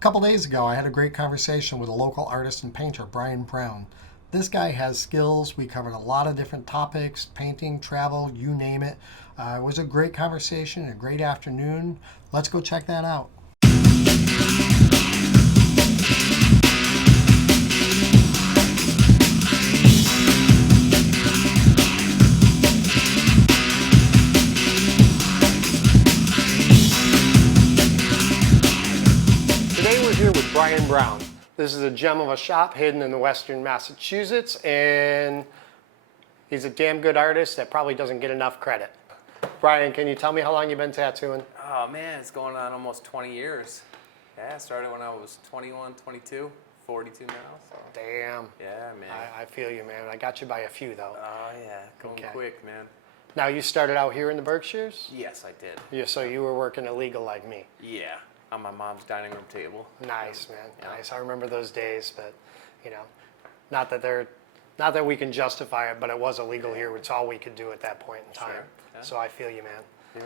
A couple days ago, I had a great conversation with a local artist and painter, Brian Brown. This guy has skills. We covered a lot of different topics, painting, travel, you name it. It was a great conversation, a great afternoon. Let's go check that out. Brian Brown. This is a gem of a shop hidden in the western Massachusetts, and he's a damn good artist that probably doesn't get enough credit. Brian, can you tell me how long you've been tattooing? Oh man, it's going on almost 20 years. Yeah, I started when I was 21, 22, 42 now. So. Damn. Yeah, man. I feel you, man. I got you by a few, though. Oh yeah, going quick, man. Now, you started out here in the Berkshires? Yes, I did. Yeah, so you were working illegal like me. Yeah, on my mom's dining room table. Nice, man. Yeah. Nice. I remember those days, but you know, not that we can justify it, but it was illegal here. It's all we could do at that point in time. Sure. Yeah. So I feel you, man. Yeah.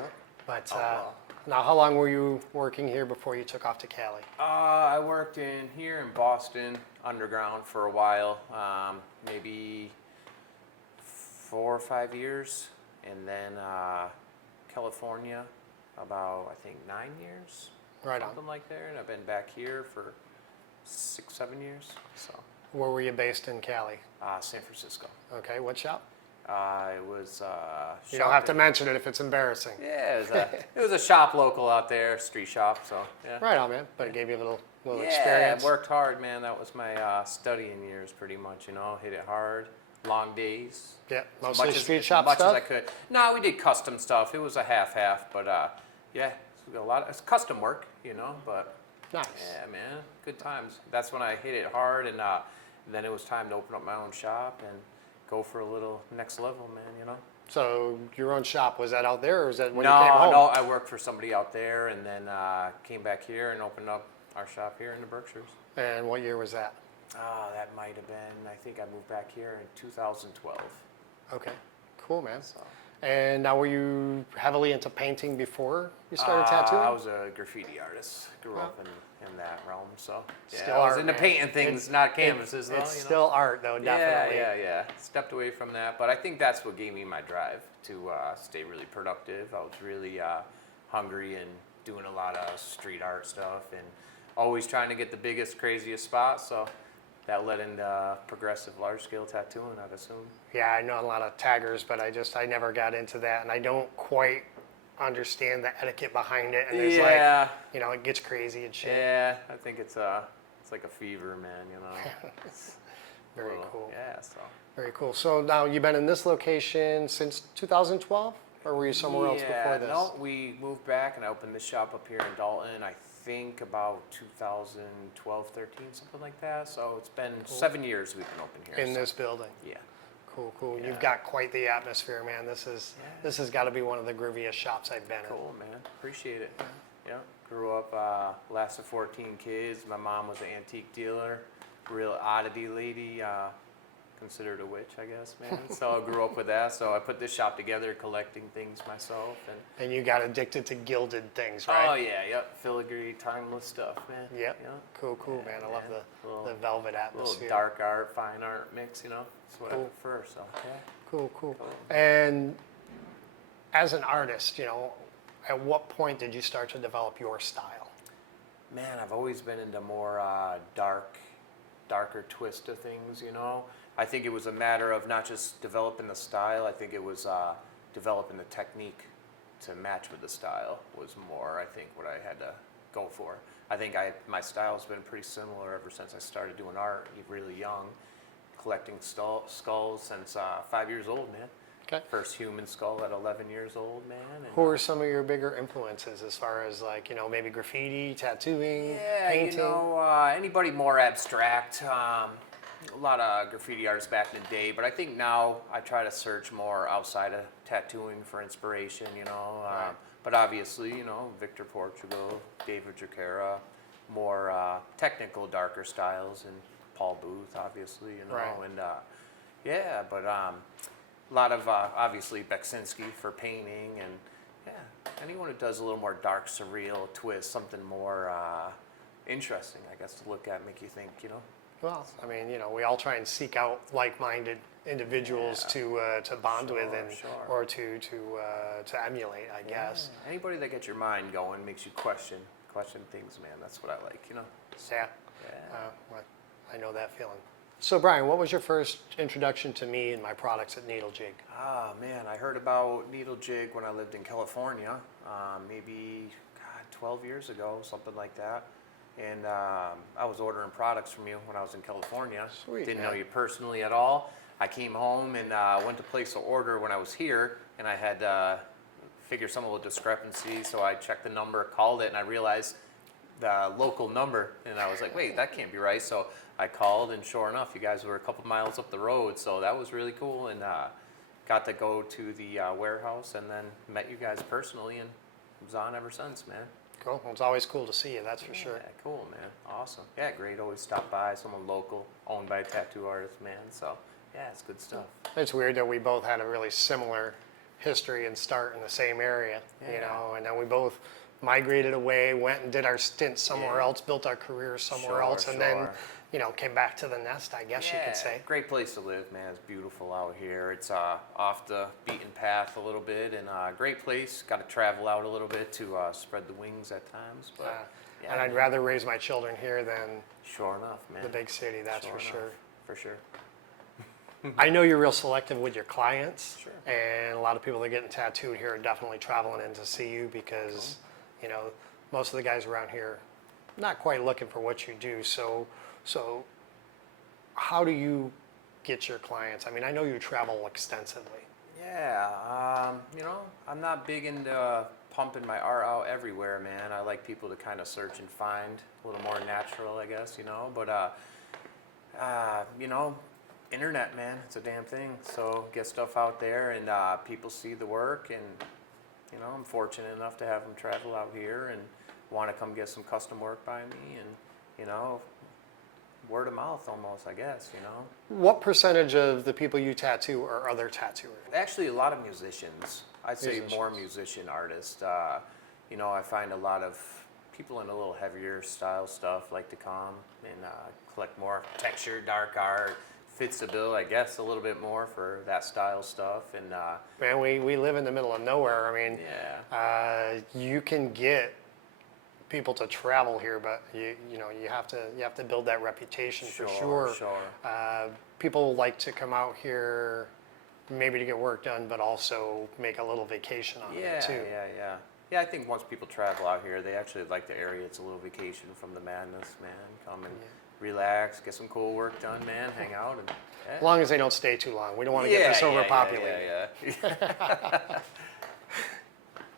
But well. now, how long were you working here before you took off to Cali? I worked here in Boston, underground for a while, maybe 4 or 5 years, and then California, about I think 9 years. Right on. Something like there, and I've been back here for 6, 7 years. So. Where were you based in Cali? San Francisco. Okay, what shop? It was. You don't have to mention it if it's embarrassing. Yeah, it was a shop local out there, street shop. So yeah. Right on, man. But it gave you a little Yeah, experience. I worked hard, man. That was my studying years, pretty much. You know, hit it hard, long days. Yeah, mostly street as shop much stuff. as I could. No, we did custom stuff. It was a half, but yeah, a lot. It's custom work, you know, but. Nice. Yeah, man, good times. That's when I hit it hard, and then it was time to open up my own shop and go for a little next level, man. You know. So your own shop, was that out there, or was that when No, you came home? no, I worked for somebody out there, and then came back here and opened up our shop here in the Berkshires. And what year was that? That might have been. I think I moved back here in 2012. Okay, cool, man. So. And now, were you heavily into painting before you started tattooing? I was a graffiti artist. Grew up in that realm, so yeah, Still I was art, into man. painting things, not canvases. though, It's you know? still art, though, definitely. Yeah. Stepped away from that, but I think that's what gave me my drive to stay really productive. I was really hungry and doing a lot of street art stuff, and always trying to get the biggest, craziest spot. So that led into progressive, large-scale tattooing, I'd assume. Yeah, I know a lot of taggers, but I never got into that, and I don't quite understand the etiquette behind it. And there's like, you know, it gets crazy and shit. Yeah, I think it's like a fever, man. You know. Very cool. Yeah. So. Very cool. So now you've been in this location since 2012, or were you somewhere else before this? No, we moved back and I opened this shop up here in Dalton. I think about 2012, 13, something like that. So it's been 7 years we've been open here. In this building. Yeah. Cool. Yeah. You've got quite the atmosphere, man. This has got to be one of the grooviest shops I've been in. Cool, man. Appreciate it. Yeah. Grew up, last of 14 kids. My mom was an antique dealer, real oddity lady, considered a witch, I guess, man. So I grew up with that. So I put this shop together, collecting things myself. And you got addicted to gilded things, right? Oh yeah, yep. Filigree, timeless stuff, man. Yep. Yeah. Cool, man. I love the velvet atmosphere. Little dark art, fine art mix, you know. That's what I prefer. So yeah. Cool. And as an artist, you know, at what point did you start to develop your style? Man, I've always been into more darker twist of things, you know. I think it was a matter of not just developing the style. I think it was developing the technique to match with the style was more, I think, what I had to go for. I think my style's been pretty similar ever since I started doing art, really young, collecting skulls since 5 years old, man. Okay. First human skull at 11 years old, man. And, who are some of your bigger influences as far as, like, you know, maybe graffiti, tattooing, painting? You know, anybody more abstract. A lot of graffiti artists back in the day, but I think now I try to search more outside of tattooing for inspiration, you know. Right. But obviously, you know, Victor Portugal, David Jorquera, more technical, darker styles, and Paul Booth, obviously, you know. Right. And a lot of obviously Beksiński for painting, and anyone who does a little more dark, surreal twist, something more interesting, I guess, to look at, make you think, you know. Well, I mean, you know, we all try and seek out like-minded individuals to bond with and or to emulate, I guess. Anybody that gets your mind going makes you question things, man. That's what I like, you know. Yeah. Yeah. Well, I know that feeling. So, Brian, what was your first introduction to me and my products at Needlejig? Ah, man, I heard about Needlejig when I lived in California, maybe 12 years ago, something like that. And I was ordering products from you when I was in California. Sweet, Didn't man. know you personally at all. I came home and went to place an order when I was here, and I had figured some of the discrepancies, so I checked the number, called it, and I realized the local number, and I was like, wait, that can't be right. So I called, and sure enough, you guys were a couple miles up the road, so that was really cool, and got to go to the warehouse and then met you guys personally, and was on ever since, man. Cool. Well, it's always cool to see you, that's for sure. Yeah, cool, man. Awesome. Yeah, great. Always stop by, someone local, owned by a tattoo artist, man. So, yeah, it's good stuff. It's weird that we both had a really similar history and start in the same area, you know, and then we both migrated away, went and did our stint somewhere else, built our career somewhere else, and then, you know, came back to the nest, I guess you could say. Great place to live, man. It's beautiful out here. It's off the beaten path a little bit, and great place. Got to travel out a little bit to spread the wings at times, but yeah, and I'd rather raise my children here than sure enough, man. the big city, that's for sure. For sure. I know you're real selective with your clients, Sure. and a lot of people that are getting tattooed here are definitely traveling in to see you because, you know, most of the guys around here not quite looking for what you do. So how do you get your clients? I mean, I know you travel extensively. Yeah, you know, I'm not big into pumping my art out everywhere, man. I like people to kind of search and find a little more natural, I guess, you know. But, you know, internet, man, it's a damn thing. So get stuff out there, and people see the work, and you know, I'm fortunate enough to have them travel out here and want to come get some custom work by me, and you know, word of mouth almost, I guess, you know. What percentage of the people you tattoo are other tattooers? Actually, a lot of musicians. I'd say more musician artists. You know, I find a lot of people in a little heavier style stuff like to come and collect more texture, dark art. Fits the bill, I guess, a little bit more for that style stuff. And Man, we live in the middle of nowhere. I mean, you can get people to travel here, but you know you have to build that reputation for sure. People like to come out here maybe to get work done, but also make a little vacation on it too. Yeah, I think once people travel out here, they actually like the area. It's a little vacation from the madness, man. Come and relax, get some cool work done, man. Hang out, and as long as they don't stay too long. We don't want to get this overpopulated. Yeah.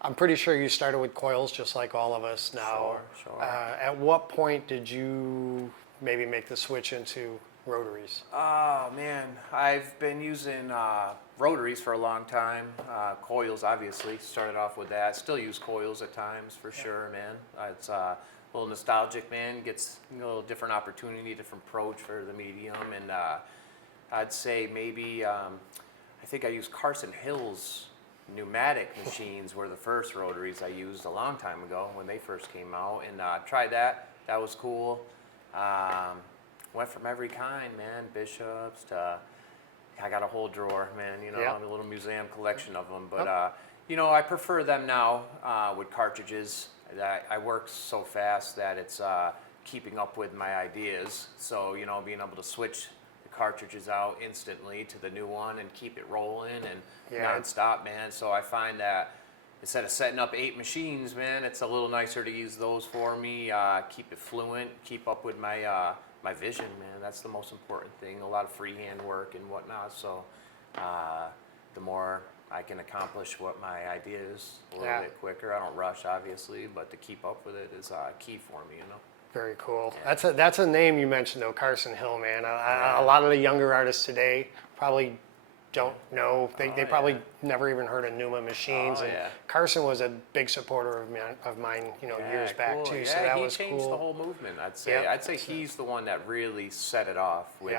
I'm pretty sure you started with coils just like all of us now. Sure. At what point did you maybe make the switch into rotaries? Oh man, I've been using rotaries for a long time. Coils, obviously, started off with that. Still use coils at times for sure, man. It's a little nostalgic, man. Gets a little different opportunity, different approach for the medium, and I'd say maybe I think I used Carson Hill's pneumatic machines were the first rotaries I used a long time ago when they first came out, and tried that. That was cool. Went from every kind, man. Bishops to I got a whole drawer, man. You know, a little museum collection of them. But you know, I prefer them now with cartridges. I work so fast that it's keeping up with my ideas. So you know, being able to switch the cartridges out instantly to the new one and keep it rolling and non-stop, man. So I find that instead of setting up 8 machines, man, it's a little nicer to use those for me. Keep it fluent, keep up with my my vision, man. That's the most important thing. A lot of freehand work and whatnot. So the more I can accomplish what my idea is a little bit quicker. I don't rush, obviously, but to keep up with it is key for me, you know. Very cool. Yeah. That's a name you mentioned, though, Carson Hill, man. A lot of the younger artists today probably don't know. They probably never even heard of Numa machines. And Carson was a big supporter of mine, you know, years back too. So that was cool. He changed the whole movement. I'd say. I'd say he's the one that really set it off with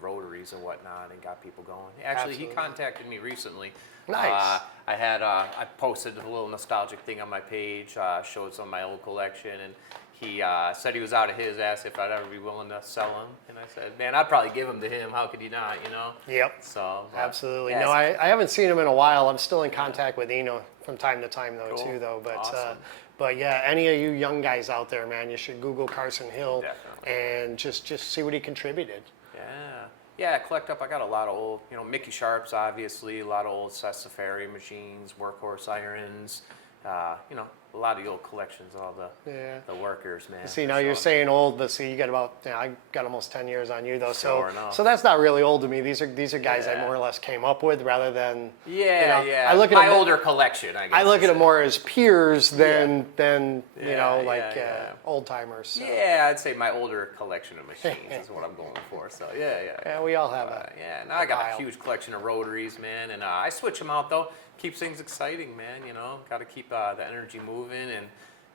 rotaries and whatnot and got people going. Actually, he contacted me recently. Nice. I posted a little nostalgic thing on my page, showed some of my old collection, and he said he was out of his, asked if I'd ever be willing to sell them, and I said, man, I'd probably give them to him. How could you not, you know? Yep. So but, Absolutely. yeah, No, I haven't seen him in a while. I'm still in contact with Eno from time to time, though, Cool. too, though. But Awesome. but yeah, any of you young guys out there, man, you should Google Carson Hill Definitely. and just see what he contributed. Yeah, I collect up. I got a lot of old, you know, Mickey Sharps, obviously, a lot of old Safari machines, workhorse irons, you know, a lot of the old collections, all the workers, man. See, now you're saying old, but see, you got about, I got almost 10 years on you, though. Sure enough. So that's not really old to me. These are guys I more or less came up with rather than, Yeah. I look at my them, older collection, I guess. I look at them more as peers than you know, Yeah, like yeah. old timers. So. Yeah, I'd say my older collection of machines is what I'm going for. So Yeah, we all have a now I got pile. a huge collection of rotaries, man, and I switch them out though. Keeps things exciting, man. You know, got to keep the energy moving and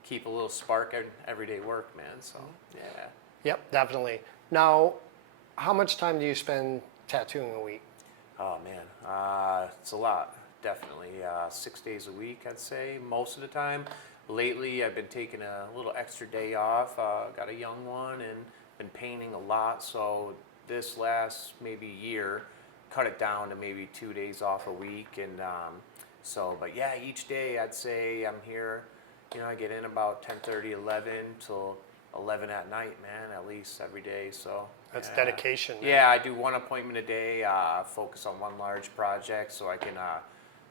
keep a little spark in everyday work, man. So yeah. Yep, definitely. Now, how much time do you spend tattooing a week? Oh man, it's a lot. Definitely 6 days a week, I'd say most of the time. Lately, I've been taking a little extra day off. Got a young one and been painting a lot. So this last maybe year, cut it down to maybe 2 days off a week. And but yeah, each day I'd say I'm here. You know, I get in about 10:30, 11 till 11 at night, man, at least every day. So That's dedication. Man. Yeah, I do one appointment a day. Focus on one large project so I can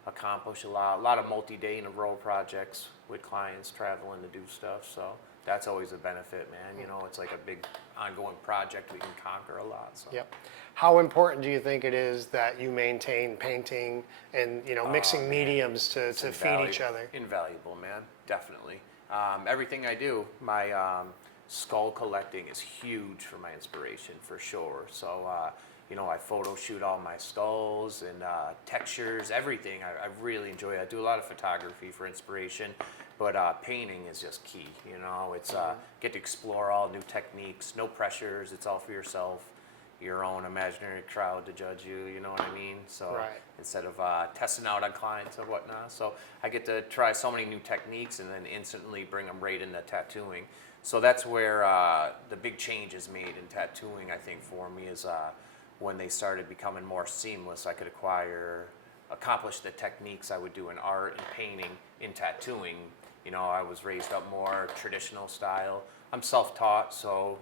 accomplish a lot of multi-day in a row projects with clients traveling to do stuff. So that's always a benefit, man. You know, it's like a big ongoing project we can conquer a lot. So. Yep. How important do you think it is that you maintain painting and mixing mediums to feed each other? Invaluable, man. Definitely. Everything I do, my skull collecting is huge for my inspiration, for sure. So, I photo shoot all my skulls and textures, everything. I really enjoy it. I do a lot of photography for inspiration, but painting is just key. You know, it's get to explore all new techniques, no pressures. It's all for yourself, your own imaginary crowd to judge you. You know what I mean? So instead of testing out on clients and whatnot, so I get to try so many new techniques and then instantly bring them right into tattooing. So that's where the big change is made in tattooing, I think, for me, is when they started becoming more seamless. I could accomplish the techniques I would do in art and painting in tattooing. You know, I was raised up more traditional style. I'm self-taught, so,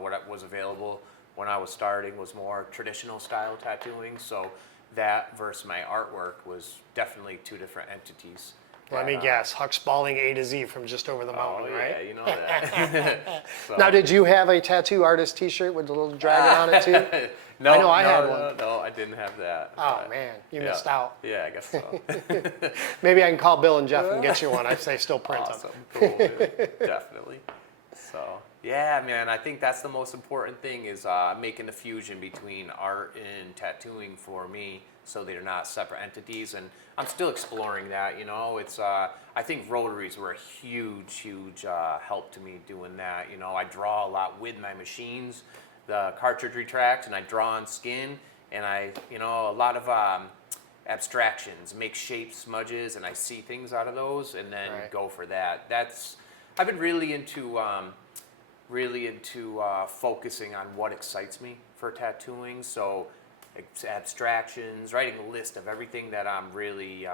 what was available when I was starting was more traditional style tattooing. So that versus my artwork was definitely two different entities. Let me guess, Huck Spalding A to Z from just over the mountain, right? Yeah, you know that. So. Now, did you have a tattoo artist T-shirt with the little dragon on it too? No, I know I had one. No, I didn't have that. Oh man, you missed out. Yeah, I guess so. Maybe I can call Bill and Jeff and get you one. I'd say still print Awesome. them. Cool. Definitely. So yeah, man, I think that's the most important thing is making the fusion between art and tattooing for me, so they're not separate entities. And I'm still exploring that. You know, it's I think rotaries were a huge help to me doing that. You know, I draw a lot with my machines, the cartridge retracts, and I draw on skin, and a lot of abstractions, make shapes, smudges, and I see things out of those, and then go for that. I've been really into focusing on what excites me for tattooing. So abstractions, writing a list of everything that really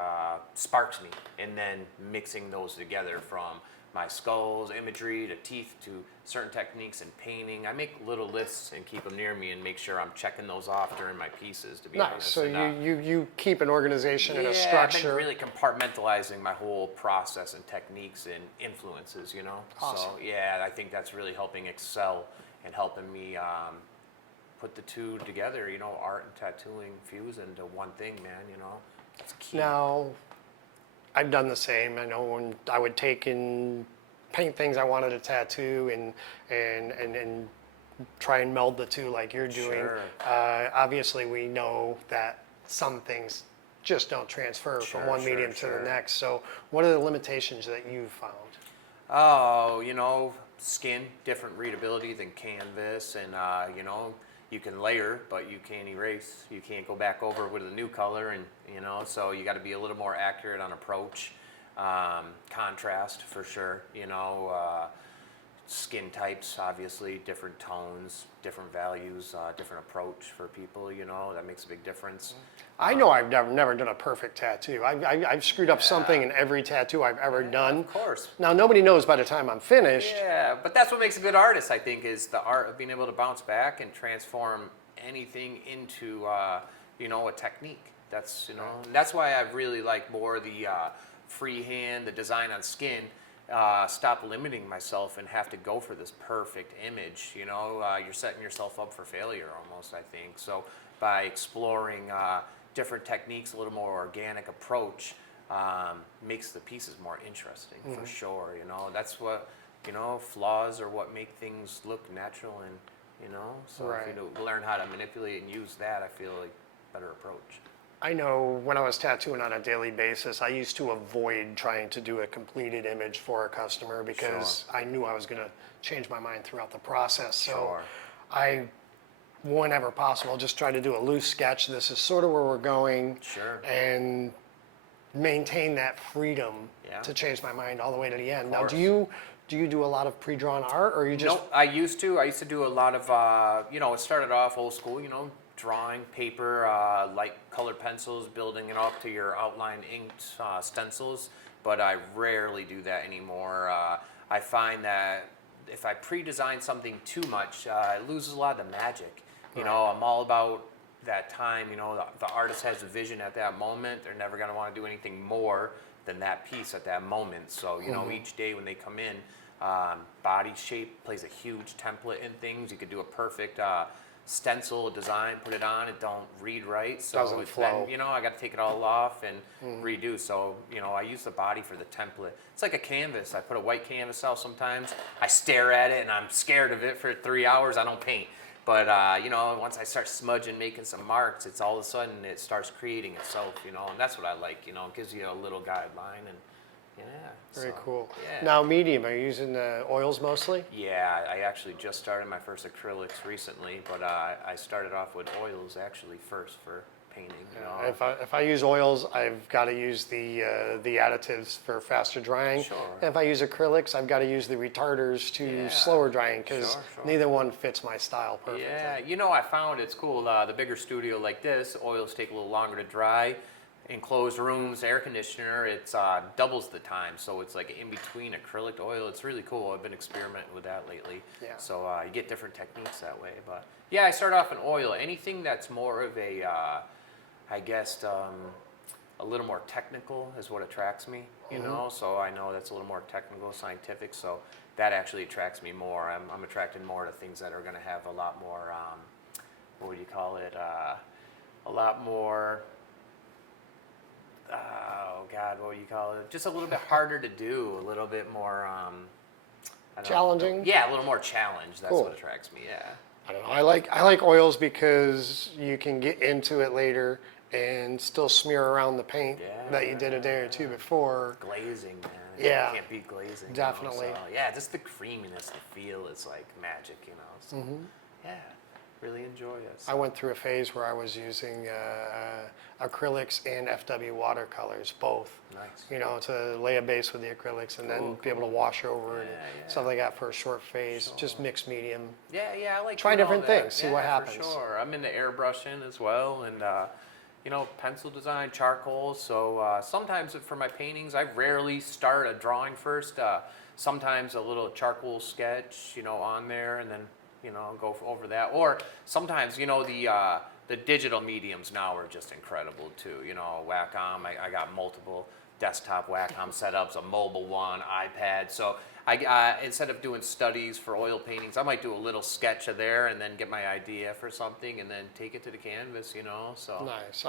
sparks me, and then mixing those together from my skulls, imagery, to teeth, to certain techniques in painting. I make little lists and keep them near me and make sure I'm checking those off during my pieces, to be Nice. honest. So you keep an organization and a structure. I've been really compartmentalizing my whole process and techniques and influences, you know? Awesome. So yeah, I think that's really helping excel and helping me put the two together, art and tattooing fuse into one thing, man, It's key. Now, I've done the same. I know when I would take and paint things I wanted to tattoo and try and meld the two like you're doing. Sure. Obviously, we know that some things just don't transfer from one medium to the next. So what are the limitations that you've found? Oh, skin, different readability than canvas, and you can layer, but you can't erase. You can't go back over with a new color, and so you got to be a little more accurate on approach. Contrast for sure. skin types, obviously, different tones, different values, different approach for people, you know, that makes a big difference. I know I've never done a perfect tattoo. I've screwed up something in every tattoo I've ever done. Of course. Now, nobody knows by the time I'm finished. Yeah, but that's what makes a good artist, I think, is the art of being able to bounce back and transform anything into, you know, a technique. That's, you know, that's why I really like more the freehand, the design on skin. Stop limiting myself and have to go for this perfect image. You know, you're setting yourself up for failure almost, I think. So by exploring different techniques, a little more organic approach, makes the pieces more interesting for sure. You know, that's what, you know, flaws are what make things look natural, and, you know, so if you learn how to manipulate and use that, I feel like better approach. I know when I was tattooing on a daily basis, I used to avoid trying to do a completed image for a customer because I knew I was going to change my mind throughout the process. So I, whenever possible, just try to do a loose sketch. This is sort of where we're going. And maintain that freedom to change my mind all the way to the end. Now, do you do a lot of pre-drawn art, or you just? No, I used to do a lot of, you know, it started off old school, you know, drawing, paper, light colored pencils, building it up to your outline inked stencils, but I rarely do that anymore. I find that if I pre-design something too much, it loses a lot of the magic. You know, I'm all about that time, you know, the artist has a vision at that moment. They're never gonna wanna do anything more than that piece at that moment. So, you know, each day when they come in, body shape plays a huge template in things. You could do a perfect stencil design, put it on, it don't read right, so Doesn't flow. then, you know, I got to take it all off and redo. So, you know, I use the body for the template. It's like a canvas. I put a white canvas out sometimes. I stare at it and I'm scared of it for 3 hours. I don't paint. But, you know, once I start smudging, making some marks, it's all of a sudden it starts creating itself, you know, and that's what I like, you know, it gives you a little guideline, and Very cool. Yeah. Now, medium, are you using oils mostly? Yeah, I actually just started my first acrylics recently, but I started off with oils actually first for painting. You know. If I use oils, I've got to use the additives for faster drying. And if I use acrylics, I've got to use the retarders to slower drying, because neither one fits my style perfectly. Yeah, you know, I found it's cool. The bigger studio like this, oils take a little longer to dry. Enclosed rooms, air conditioner, it's doubles the time, so it's like in between acrylic to oil. It's really cool. I've been experimenting with that lately. Yeah. So you get different techniques that way. But yeah, I start off in oil. Anything that's more of a, I guess, a little more technical is what attracts me. You know, so I know that's a little more technical, scientific. So that actually attracts me more. I'm attracted more to things that are going to have a lot more. What would you call it? A lot more. Oh God, what would you call it? Just a little bit harder to do, a little bit more challenging. Yeah, a little more challenge. That's what attracts me. Yeah. I don't know. I like oils because you can get into it later and still smear around the paint that you did a day or two before. Glazing, man. Yeah. You can't beat glazing. Definitely. You know? So, yeah, just the creaminess, the feel is like magic, you know. So, yeah. Really enjoy it. I went through a phase where I was using acrylics and FW watercolors, both. Nice. You know, to lay a base with the acrylics and then be able to wash over it, stuff like that for a short phase. Just mixed medium. Yeah, I like try doing all different that. things, see what happens. For sure. I'm into airbrushing as well, and you know, pencil design, charcoal. So sometimes for my paintings, I rarely start a drawing first. Sometimes a little charcoal sketch, you know, on there, and then, you know, go over that. Or sometimes, you know, the digital mediums now are just incredible too. You know, Wacom, I got multiple desktop Wacom setups, a mobile one, iPad. So I instead of doing studies for oil paintings, I might do a little sketch of there and then get my idea for something and then take it to the canvas, you know. So nice.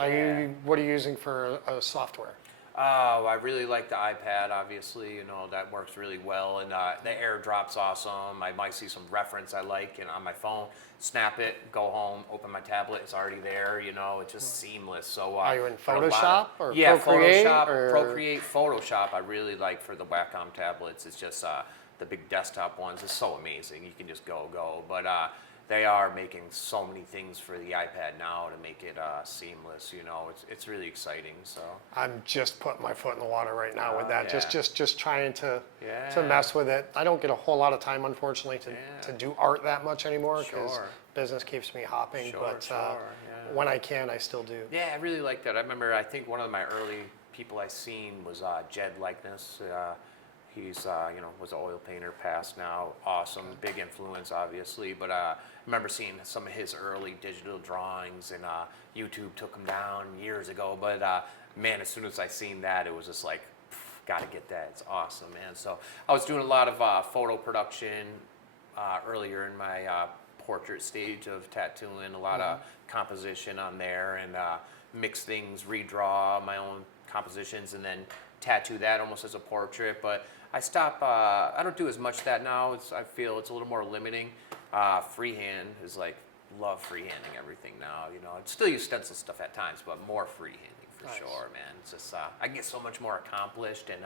What are you using for software? Oh, I really like the iPad, obviously, you know, that works really well, and the AirDrop's awesome. I might see some reference I like, and on my phone, snap it, go home, open my tablet, it's already there, you know, it's just seamless. So are you in Photoshop or yeah, Procreate? Procreate, Photoshop, I really like for the Wacom tablets. It's just the big desktop ones, it's so amazing. You can just go. But they are making so many things for the iPad now to make it seamless. You know, it's really exciting. So I'm just putting my foot in the water right now with that. Yeah. Just trying to Yeah. mess with it. I don't get a whole lot of time, unfortunately, to do art that much anymore because Sure. business keeps me hopping. Sure, but sure, yeah. when I can, I still do. Yeah, I really like that. I remember, I think one of my early people I seen was Jed Likeness. He's, was an oil painter, passed now. Awesome, big influence, obviously. But I remember seeing some of his early digital drawings, and YouTube took him down years ago. But man, as soon as I seen that, it was just like, gotta get that. It's awesome, man. So I was doing a lot of photo production earlier in my portrait stage of tattooing, a lot of composition on there, and mix things, redraw my own compositions, and then tattoo that almost as a portrait. But I stop, I don't do as much of that now. I feel it's a little more limiting. Freehand is like, love freehanding everything now, you know. I still use stencil stuff at times, but more freehanding for Nice. sure, man. It's just, I can get so much more accomplished, and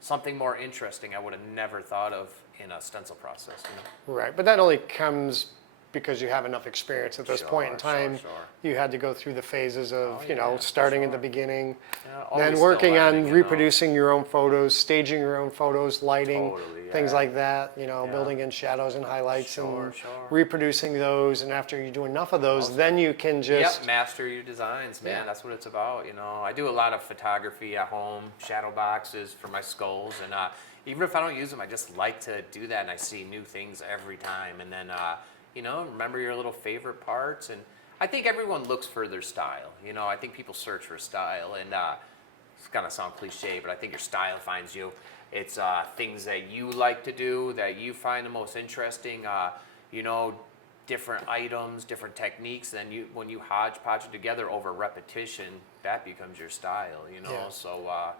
something more interesting I would have never thought of in a stencil process, you know? Right, but that only comes because you have enough experience at this point in Sure, time. sure. You had to go through the phases of, yeah, for starting at sure. the beginning, Yeah, always then still working learning, on you know. reproducing your own photos, staging your own photos, lighting, Totally, things yeah. like that, Yeah. building in shadows and highlights Sure, and sure. reproducing those. And after you do enough of those, then you can just, Yep, master your designs, man. Yeah. That's what it's about, you know. I do a lot of photography at home, shadow boxes for my skulls, and even if I don't use them, I just like to do that, and I see new things every time. And then, remember your little favorite parts. And I think everyone looks for their style. You know, I think people search for style, and it's gonna sound cliche, but I think your style finds you. It's things that you like to do, that you find the most interesting. Different items, different techniques. Then when you hodgepodge it together over repetition, that becomes your style. You know, Yeah. so.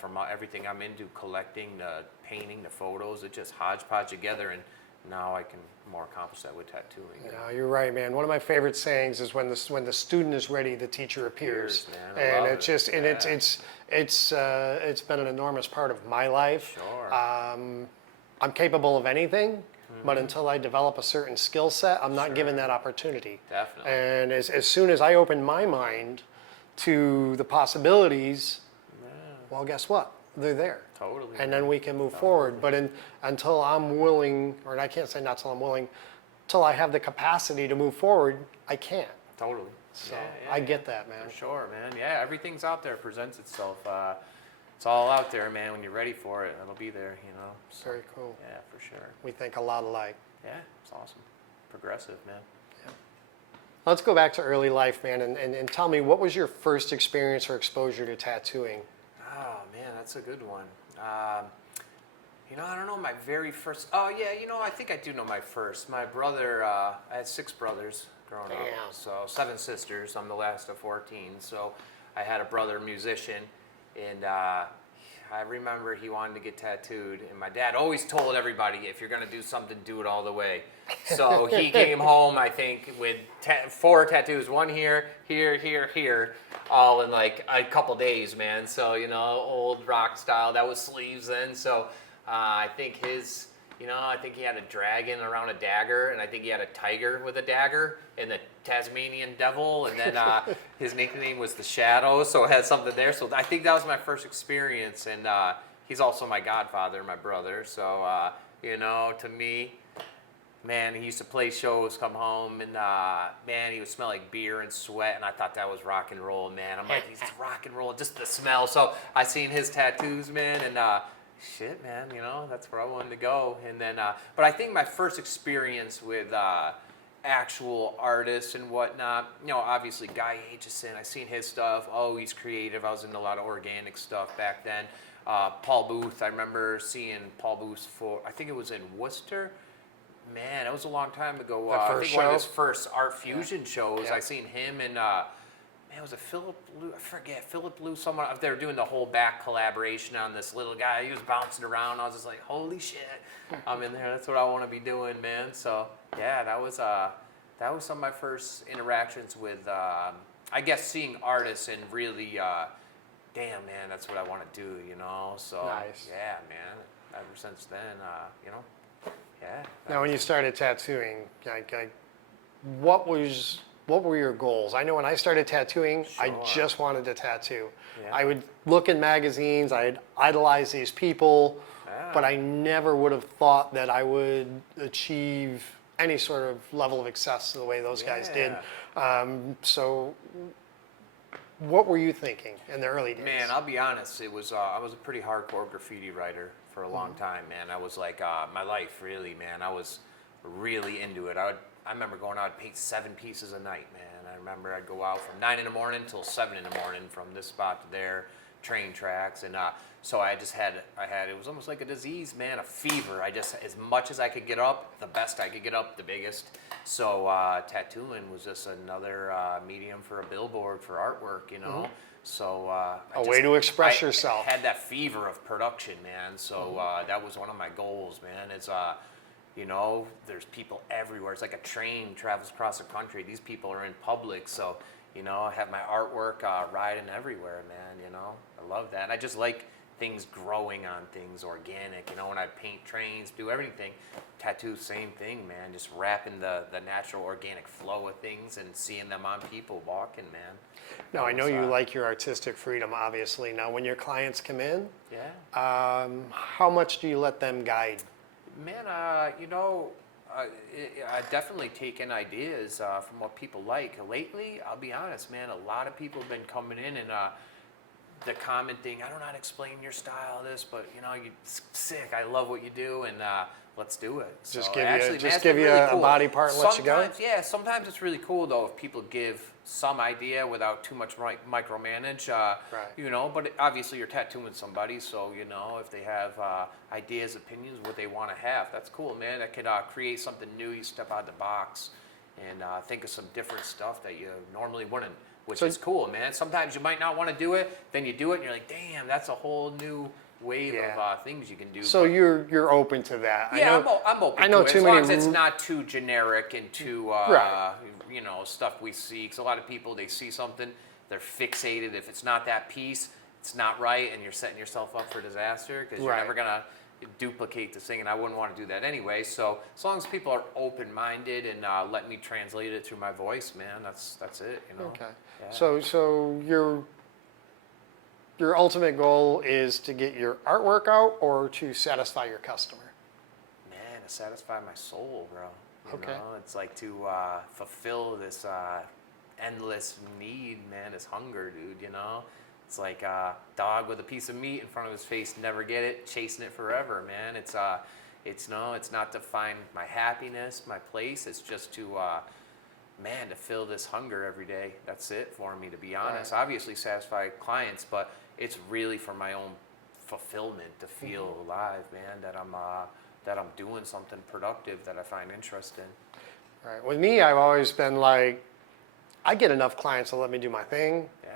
From everything I'm into, collecting, the painting, the photos, it just hodgepodge together, and now I can more accomplish that with tattooing. No, you're right, man. One of my favorite sayings is when the student is ready, the teacher appears. Man, I And love it's it. just and Yeah. it's been an enormous part of my life. Sure. I'm capable of anything, but until I develop a certain skill set, I'm not Sure. given that opportunity. Definitely. And as soon as I open my mind to the possibilities, well, guess what? They're there. Totally. And then we can move forward. But until I'm willing, or I can't say not till I'm willing, till I have the capacity to move forward, I can't. Totally. So I get that, man. For sure, man. Yeah, everything's out there, presents itself. It's all out there, man. When you're ready for it, it'll be there, you know. So, Very cool. yeah, for sure. We think a lot alike. Yeah, it's awesome. Progressive, man. Let's go back to early life, man, and tell me, what was your first experience or exposure to tattooing? Oh man, that's a good one. I don't know my very first. Oh yeah, I think I do know my first. My brother, I had 6 brothers growing Damn. up, so 7 sisters. I'm the last of 14. So I had a brother musician, and I remember he wanted to get tattooed, and my dad always told everybody, if you're gonna do something, do it all the way. So he came home, I think, with 4 tattoos, one here, here, all in like a couple days, man. So, old rock style, that was sleeves then. So I think I think he had a dragon around a dagger, and I think he had a tiger with a dagger, and the Tasmanian devil, and then his nickname was the Shadow, so it had something there. So I think that was my first experience, and he's also my godfather, my brother. So, to me, man, he used to play shows, come home, and man, he would smell like beer and sweat, and I thought that was rock and roll, man. I'm like, he's rock and roll, just the smell. So I seen his tattoos, man, and shit, man, that's where I wanted to go. And then, but I think my first experience with actual artists and whatnot, obviously Guy Aitchison, I seen his stuff. Oh, he's creative. I was into a lot of organic stuff back then. Paul Booth, I remember seeing Paul Booth I think it was in Worcester. Man, that was a long time ago. I think one of his first Art Fusion shows. Yeah. I seen him and was it Philip Lou? I forget. Philip Lou, someone. They were doing the whole back collaboration on this little guy. He was bouncing around. I was just like, holy shit, I'm in there. That's what I want to be doing, man. So yeah, that was some of my first interactions with, I guess, seeing artists and really, damn, man, that's what I want to do, So Nice. yeah, man. Ever since then, yeah. Now, when you started tattooing, what were your goals? I know when I started tattooing, I Sure. just wanted to tattoo. Yeah. I would look in magazines, I'd idolize these people, Yeah. but I never would have thought that I would achieve any sort of level of success the way those guys did. So what were you thinking in the early days? Man, I'll be honest. It was I was a pretty hardcore graffiti writer for a long time, man. I was like my life, really, man. I was really into it. I remember going out and paint 7 pieces a night, man. I remember I'd go out from 9 in the morning till 7 in the morning, from this spot to there, train tracks, and so I had it was almost like a disease, man, a fever. I just, as much as I could get up, the best I could get up, the biggest. So tattooing was just another medium for a billboard for artwork, you know. So A way to express I yourself. had that fever of production, man. So that was one of my goals, man. It's you know, there's people everywhere. It's like a train travels across the country. These people are in public, so you know, I have my artwork riding everywhere, man. You know, I love that. And I just like things growing on things, organic. You know, when I paint trains, do everything. Tattoos, same thing, man. Just wrapping the natural, organic flow of things and seeing them on people walking, man. Now, I know you like your artistic freedom, obviously. Now, when your clients come in, Yeah. how much do you let them guide? Man, you know, I definitely take in ideas from what people like. Lately, I'll be honest, man, a lot of people have been coming in and the commenting, I don't know how to explain your style, this, but you know, you're sick. I love what you do, and let's do it. Just So give actually, you, man, just it's give been you really a cool. body part and let you go? Sometimes, yeah, sometimes it's really cool though if people give some idea without too much micromanage. Right. You know, but obviously you're tattooing somebody, so you know if they have ideas, opinions, what they want to have, that's cool, man. That could create something new. You step out of the box and think of some different stuff that you normally wouldn't, which is cool, man. Sometimes you might not want to do it, then you do it, and you're like, damn, that's a whole new wave of things you can do. So but, you're open to that? yeah, I know, I'm open I know to it, too as many long as it's not too generic and too, Right. you know, stuff we see. Because a lot of people, they see something, they're fixated. If it's not that piece, it's not right, and you're setting yourself up for disaster because you're Right. never gonna duplicate this thing, and I wouldn't want to do that anyway. So as long as people are open-minded and let me translate it through my voice, man, that's it. You know. Okay. Yeah. So your ultimate goal is to get your artwork out or to satisfy your customer? Man, to satisfy my soul, bro. You Okay. know, it's like to fulfill this endless need, man, this hunger, dude, you know? It's like a dog with a piece of meat in front of his face, never get it, chasing it forever, man. It's not to find my happiness, my place. It's just to, man, to fill this hunger every day. That's it for me, to be honest. Right. Obviously satisfy clients, but it's really for my own fulfillment, to feel alive, man, that I'm doing something productive that I find interesting. Right. With me, I've always been like, I get enough clients to let me do my thing, Yeah.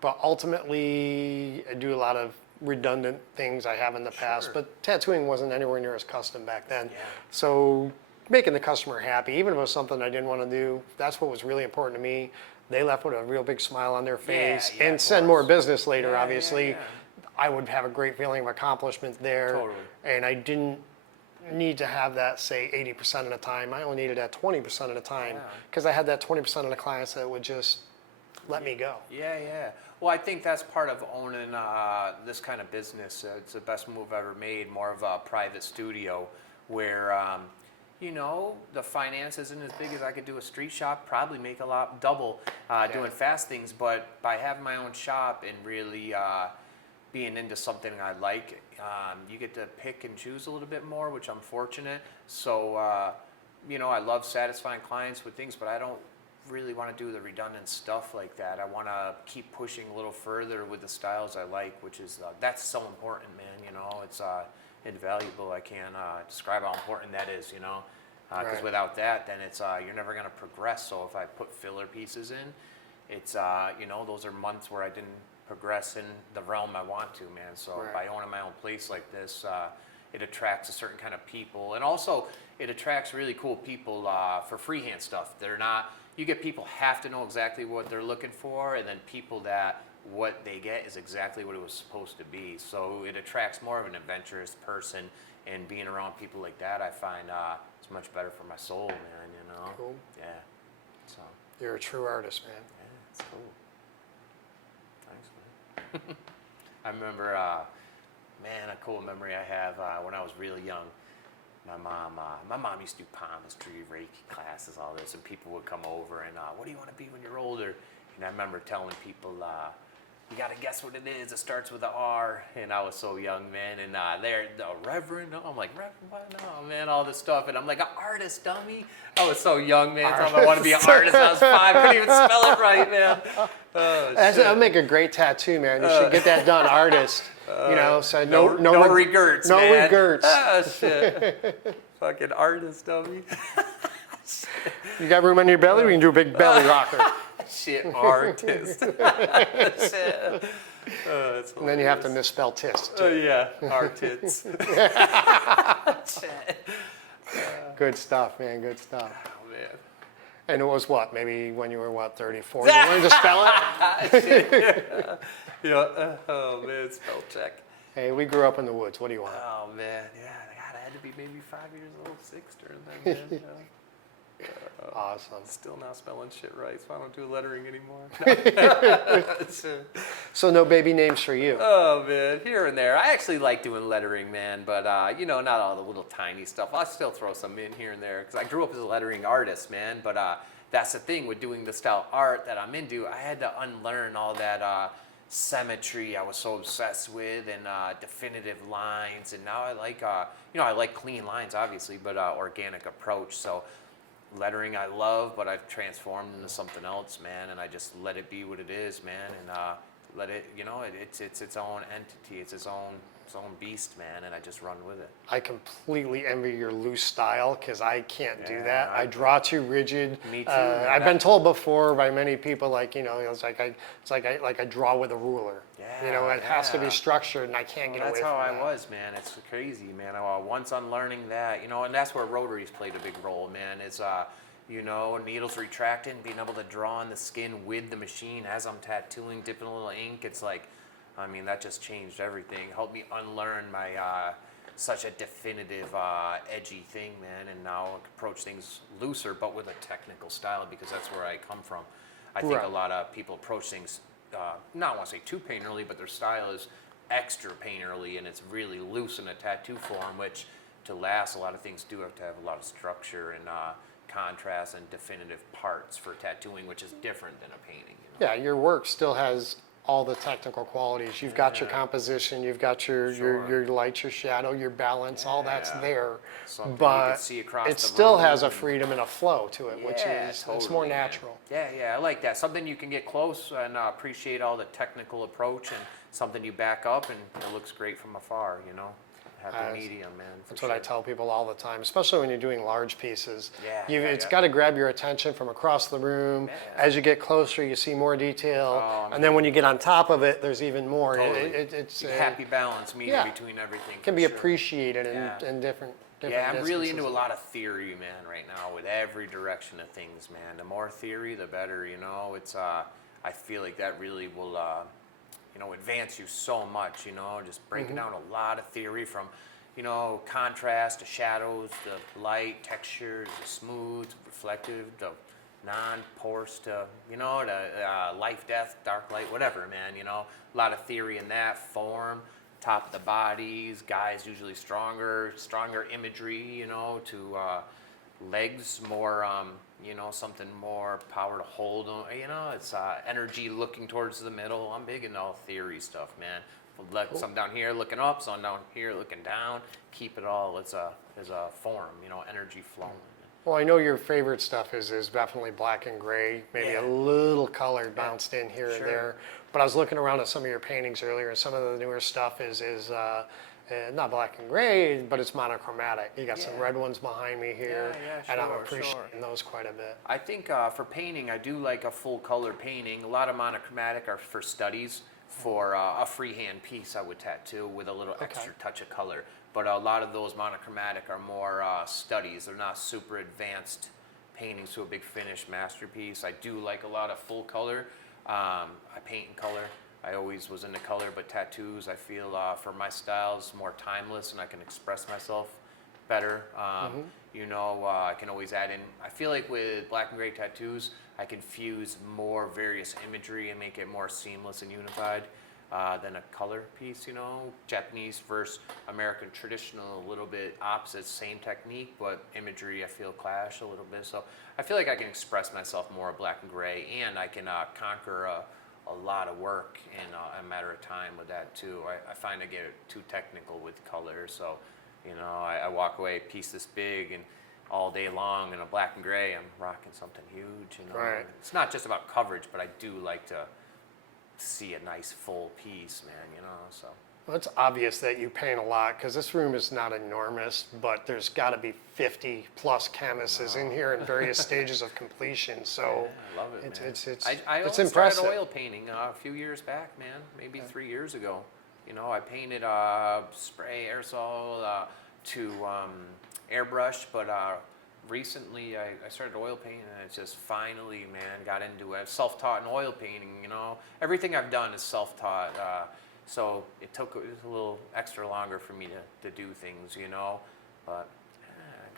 but ultimately I do a lot of redundant things I have in the past, Sure. but tattooing wasn't anywhere near as custom back then. Yeah. So making the customer happy, even if it was something I didn't want to do, that's what was really important to me. They left with a real big smile on their face yeah, and of send more course. business later, Yeah, obviously. yeah. I would have a great feeling of accomplishment there. Totally. And I didn't need to have that, say, 80% of the time. I only needed that 20% of the time Yeah. because I had that 20% of the clients that would just let me go. Yeah. Well, I think that's part of owning this kind of business. It's the best move I've ever made, more of a private studio where, you know, the finance isn't as big as I could do a street shop, probably make a lot, double doing fast things. But by having my own shop and really being into something I like, you get to pick and choose a little bit more, which I'm fortunate. So, you know, I love satisfying clients with things, but I don't really want to do the redundant stuff like that. I want to keep pushing a little further with the styles I like, which is, that's so important, man. You know, it's invaluable. I can't describe how important that is, you know, because Right. without that, then it's, you're never going to progress. So if I put filler pieces in, it's, you know, those are months where I didn't progress in the realm I want to, man. So Right. by owning my own place like this, it attracts a certain kind of people, and also it attracts really cool people for freehand stuff. They're not, you get people have to know exactly what they're looking for, and then people that what they get is exactly what it was supposed to be. So it attracts more of an adventurous person, and being around people like that, I find it's much better for my soul, man. You know. Cool. Yeah. So. You're a true artist, man. Yeah, it's cool. Thanks, man. I remember, man, a cool memory I have when I was really young. My mom used to do palmistry, Reiki classes, all this, and people would come over and, what do you want to be when you're older? And I remember telling people, you got to guess what it is. It starts with an R. And I was so young, man. And they're the Reverend. I'm like, Reverend, what? No, man, all this stuff. And I'm like, an artist, dummy. I was so young, man. Told me I want to be an artist. I was 5. Couldn't even spell it right, man. Oh, That'll make a great tattoo, man. You should get that done, artist. You know, so no regrets, no man. regrets. Oh, shit. Fucking artist, dummy. You got room on your belly? We can do a big belly rocker. Shit, artist. Shit. And then you have to misspell tist. Too. Yeah, artists. Good stuff, man. Good stuff. Oh, man. And it was what? Maybe when you were, 34? You learned to spell it? Shit, yeah. Oh, man, spell check. Hey, we grew up in the woods. What do you want? Oh, man, yeah. God, I had to be maybe 5 years old, 6 during that, man. Awesome. Still not spelling shit right, so I don't do lettering anymore. No. So no baby names for you? Oh, man, here and there. I actually like doing lettering, man, but, you know, not all the little tiny stuff. I'll still throw some in here and there, because I grew up as a lettering artist, man, but that's the thing with doing the style art that I'm into. I had to unlearn all that symmetry I was so obsessed with and definitive lines, and now I like, you know, I like clean lines, obviously, but organic approach, so lettering I love, but I've transformed into something else, man, and I just let it be what it is, man, and let it, you know, it's its own entity, it's its own beast, man, and I just run with it. I completely envy your loose style because I can't do Yeah, that. I draw too rigid. Me too. I've been told before by many people, like, you know, it's like I draw with a ruler. Yeah, You know, it has to be yeah. structured, and I can't get away That's from how that. I was, man. It's crazy, man. Once unlearning that, you know, and that's where rotaries played a big role, man. Is you know, needles retracting, being able to draw on the skin with the machine as I'm tattooing, dipping a little ink. It's like, I mean, that just changed everything. Helped me unlearn my such a definitive, edgy thing, man. And now I approach things looser, but with a technical style, because that's where I come from. I think Right. a lot of people approach things, not want to say too painterly, but their style is extra painterly, and it's really loose in a tattoo form, which to last, a lot of things do have to have a lot of structure and contrast and definitive parts for tattooing, which is different than a painting. You know? Yeah, your work still has all the technical qualities. You've got your composition, you've got your light, your shadow, your balance, all that's there. Something you but can see across it the still room has a and- freedom and a flow to it, which Yeah, is it's totally, more man. natural. Yeah, I like that. Something you can get close and appreciate all the technical approach, and something you back up and it looks great from afar, you know? Happy medium, man. That's what I tell people all the time, especially when you're doing large pieces. Yeah, It's yeah. got to grab your attention from across the room. Yeah. As you get closer, you see more detail. Oh, and then when you get on top of it, there's even more. Totally. It's a happy balance, medium yeah. between everything. can for be sure. appreciated Yeah. in different Yeah, I'm really into distances. a lot of theory, man, right now, with every direction of things, man. The more theory, the better, you know. It's, I feel like that really will, you know, advance you so much, you know, just breaking down a lot of theory from, you know, contrast to shadows, to light, textures, to smooth, to reflective, to non-porous, to, you know, to life, death, dark light, whatever, man, you know. A lot of theory in that form. Top of the bodies, guys usually stronger imagery, you know, to legs more, you know, something more power to hold them, you know, it's energy looking towards the middle. I'm big into all theory stuff, man. Some down here looking up, some down here looking down. Keep it all as a form, you know, energy flowing. Well, I know your favorite stuff is definitely black and gray, maybe Yeah. a little color bounced in here Sure. and there. But I was looking around at some of your paintings earlier, and some of the newer stuff is not black and gray, but it's monochromatic. You got some Yeah. red ones behind me here, Yeah, and I'm sure, appreciating those quite a bit. I think for painting, I do like a full color painting. A lot of monochromatic are for studies. For a freehand piece, I would tattoo with a little extra touch of color. But a lot of those monochromatic are more studies. They're not super advanced paintings to a big finished masterpiece. I do like a lot of full color. I paint in color. I always was into color, but tattoos, I feel for my styles more timeless, and I can express myself better. You know, I can always add in. I feel like with black and gray tattoos, I can fuse more various imagery and make it more seamless and unified than a color piece. You know, Japanese versus American traditional, a little bit opposite, same technique, but imagery I feel clash a little bit. So I feel like I can express myself more black and gray, and I can conquer a lot of work in a matter of time with that too. I find I get too technical with color, so you know, I walk away a piece this big and all day long in a black and gray, I'm rocking something huge. You know, Right. It's not just about coverage, but I do like to see a nice full piece, man. You know, so. Well, it's obvious that you paint a lot because this room is not enormous, but there's got to be 50 plus canvases in here in various stages of completion. So I love it, it's man. it's it's, I it's started impressive. oil painting a few years back, man. Maybe 3 years ago. You know, I painted spray aerosol to airbrush, but recently I started oil painting, and it's just finally, man, got into it. Self-taught in oil painting. You know, everything I've done is self-taught. So it was a little extra longer for me to do things, you know. But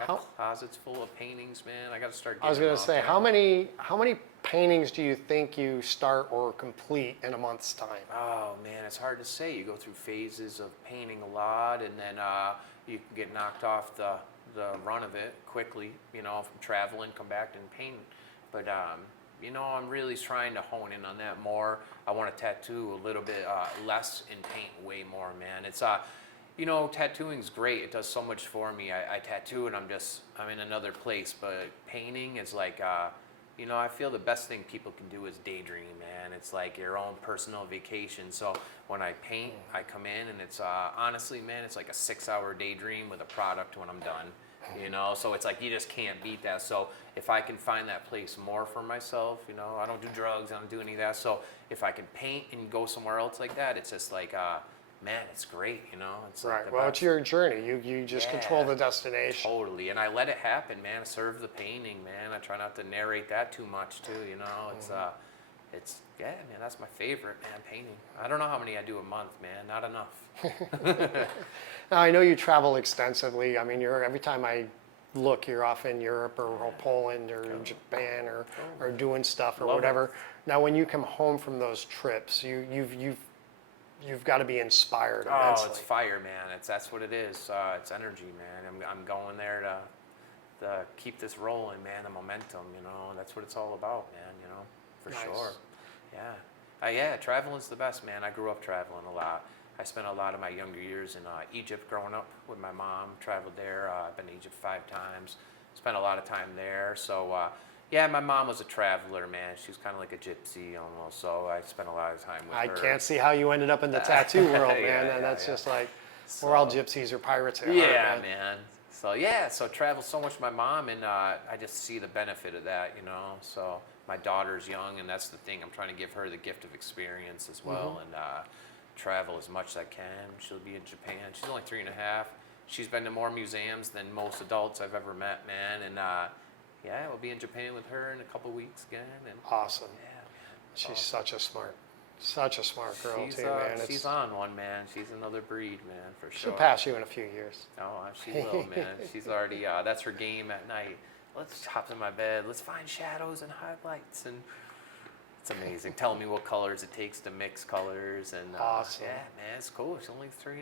I got closets full of paintings, man. I got to start getting I was going them to out say, there. how many paintings do you think you start or complete in a month's time? Oh man, it's hard to say. You go through phases of painting a lot, and then you can get knocked off the run of it quickly, you know, from traveling, come back and paint. But you know, I'm really trying to hone in on that more. I want to tattoo a little bit less and paint way more, man. It's you know, tattooing's great. It does so much for me. I tattoo and I'm in another place. But painting is like, you know, I feel the best thing people can do is daydream, man. It's like your own personal vacation. So when I paint, I come in and it's honestly, man, it's like a 6-hour daydream with a product when I'm done. You know, so it's like you just can't beat that. So if I can find that place more for myself, you know, I don't do drugs, I don't do any of that. So if I can paint and go somewhere else like that, it's just like, man, it's great, you know. It's like Right. the Well, best. it's your journey. You just control the destination. Totally, and I let it happen, man. I serve the painting, man. I try not to narrate that too much, too. You know, it's yeah, man. That's my favorite, man. Painting. I don't know how many I do a month, man. Not enough. Now, I know you travel extensively. I mean, every time I look, you're off in Europe or Poland or Japan or doing stuff or Love it. whatever. Now, when you come home from those trips, you've got to be inspired immensely. Oh, it's fire, man. That's what it is. It's energy, man. I'm going there to keep this rolling, man. The momentum, you know. That's what it's all about, man. You know, for Nice. sure. Yeah. Yeah. Traveling's the best, man. I grew up traveling a lot. I spent a lot of my younger years in Egypt growing up with my mom. Traveled there. I've been to Egypt 5 times. Spent a lot of time there. So, yeah, my mom was a traveler, man. She was kind of like a gypsy almost. So I spent a lot of time with I her. can't see how you ended up in the tattoo world, man. Yeah, And that's yeah. just like, we're all gypsies or pirates at Yeah, heart, man. So yeah, so travel so much with my mom, and I just see the benefit of that, you know. So my daughter's young, and that's the thing. I'm trying to give her the gift of experience as well, and travel as much as I can. She'll be in Japan. She's only 3.5. She's been to more museums than most adults I've ever met, man. And yeah, we'll be in Japan with her in a couple weeks again. And Awesome. yeah, man. She's such a smart girl She's, too, man. she's on one, man. She's another breed, man, for sure. She'll pass you in a few years. Oh, she will, man. She's already, that's her game at night. Let's hop in my bed. Let's find shadows and highlights. And it's amazing. Telling me what colors it takes to mix colors. And Awesome. yeah, man, it's cool. She's only 3.5,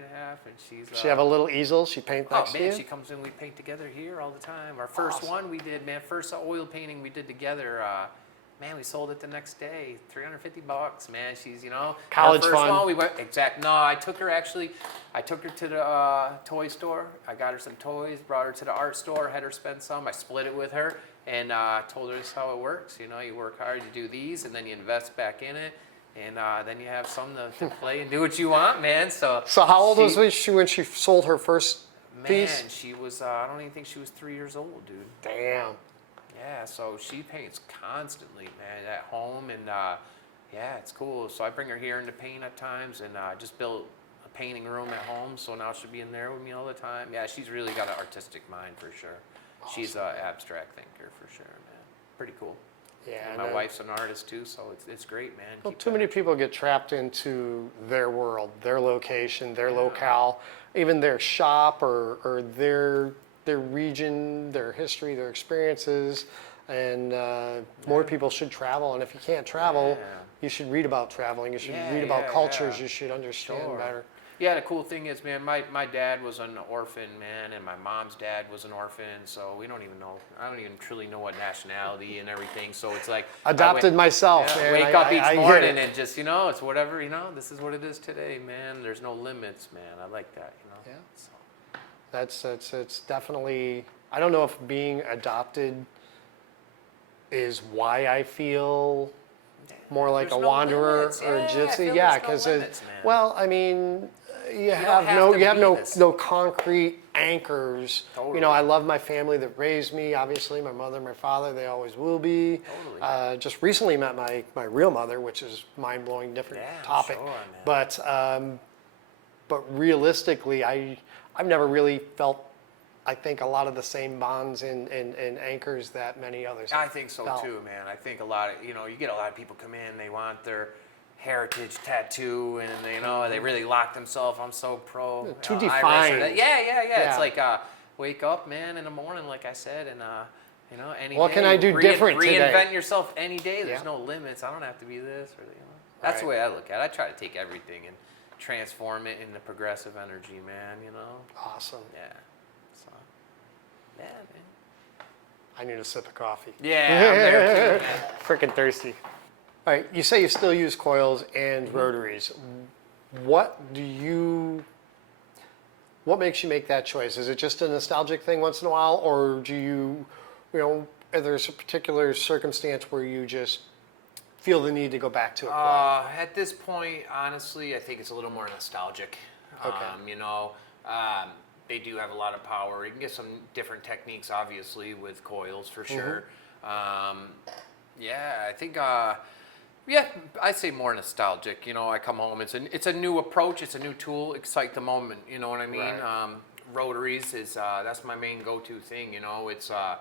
and she's. She have a little easel. She paint next Oh to man, you. she comes in. We paint together here all the time. Our first Awesome. one we did, man. First oil painting we did together. Man, we sold it the next day, $350, man. She's, you know, College our first fun. one, we went No, I took her to the toy store. I got her some toys, brought her to the art store, had her spend some. I split it with her, and told her this is how it works. You know, you work hard to do these, and then you invest back in it, and then you have some to play and do what you want, man. So how old was she when she sold her first piece? Man, she was. I don't even think she was 3 years old, dude. Damn. Yeah, so she paints constantly, man, at home, and yeah, it's cool. So I bring her here to paint at times, and just built a painting room at home, so now she'll be in there with me all the time. Yeah, she's really got an artistic mind for sure. She's an abstract thinker for sure, man. Pretty cool. Yeah, And my wife's an artist too, so it's great, man. Well, too many people get trapped into their world, their location, their locale, even their shop or their region, their history, their experiences. And more people should travel. And if you can't travel, you should read about traveling. You should read about cultures. You should understand better. Yeah, the cool thing is, man, my dad was an orphan, man, and my mom's dad was an orphan, so we don't even know, I don't even truly know what nationality and everything, so it's like... Adopted myself, man. Wake up each morning and just, you know, it's whatever, you know, this is what it is today, man. There's no limits, man. I like that, you know? Yeah. So. It's definitely, I don't know if being adopted is why I feel more like a wanderer or a gypsy. Yeah, because well, I mean, you have no concrete anchors. Totally. You know, I love my family that raised me. Obviously, my mother, my father, they always will be. Totally. Just recently met my real mother, which is mind-blowing, different topic. Sure, But realistically, I've never really felt, I think, a lot of the same bonds and anchors that many others have. I think so too, man. I think a lot of, you know, you get a lot of people come in, they want their heritage tattoo, and they, you know, they really lock themselves. I'm so pro. Too defined. Yeah. It's like wake up, man, in the morning, like I said, and you know, any what day, can I do different today? Reinvent yourself any day. There's no limits. I don't have to be this or, you know. That's the way I look at it. I try to take everything and transform it into progressive energy, man. You know. Awesome. Yeah. So. Yeah, man. I need a sip of coffee. Yeah, I'm there too, man. Freaking thirsty. All right, you say you still use coils and rotaries. What makes you make that choice? Is it just a nostalgic thing once in a while, or do you know, there's a particular circumstance where you just feel the need to go back to a coil? At this point, honestly, I think it's a little more nostalgic. Okay. You know, they do have a lot of power. You can get some different techniques, obviously, with coils for sure. Yeah, I think. Yeah, I'd say more nostalgic. You know, I come home. It's a new approach. It's a new tool. Excite the moment. You know what I mean? Right. Rotaries is that's my main go-to thing. You know, it's a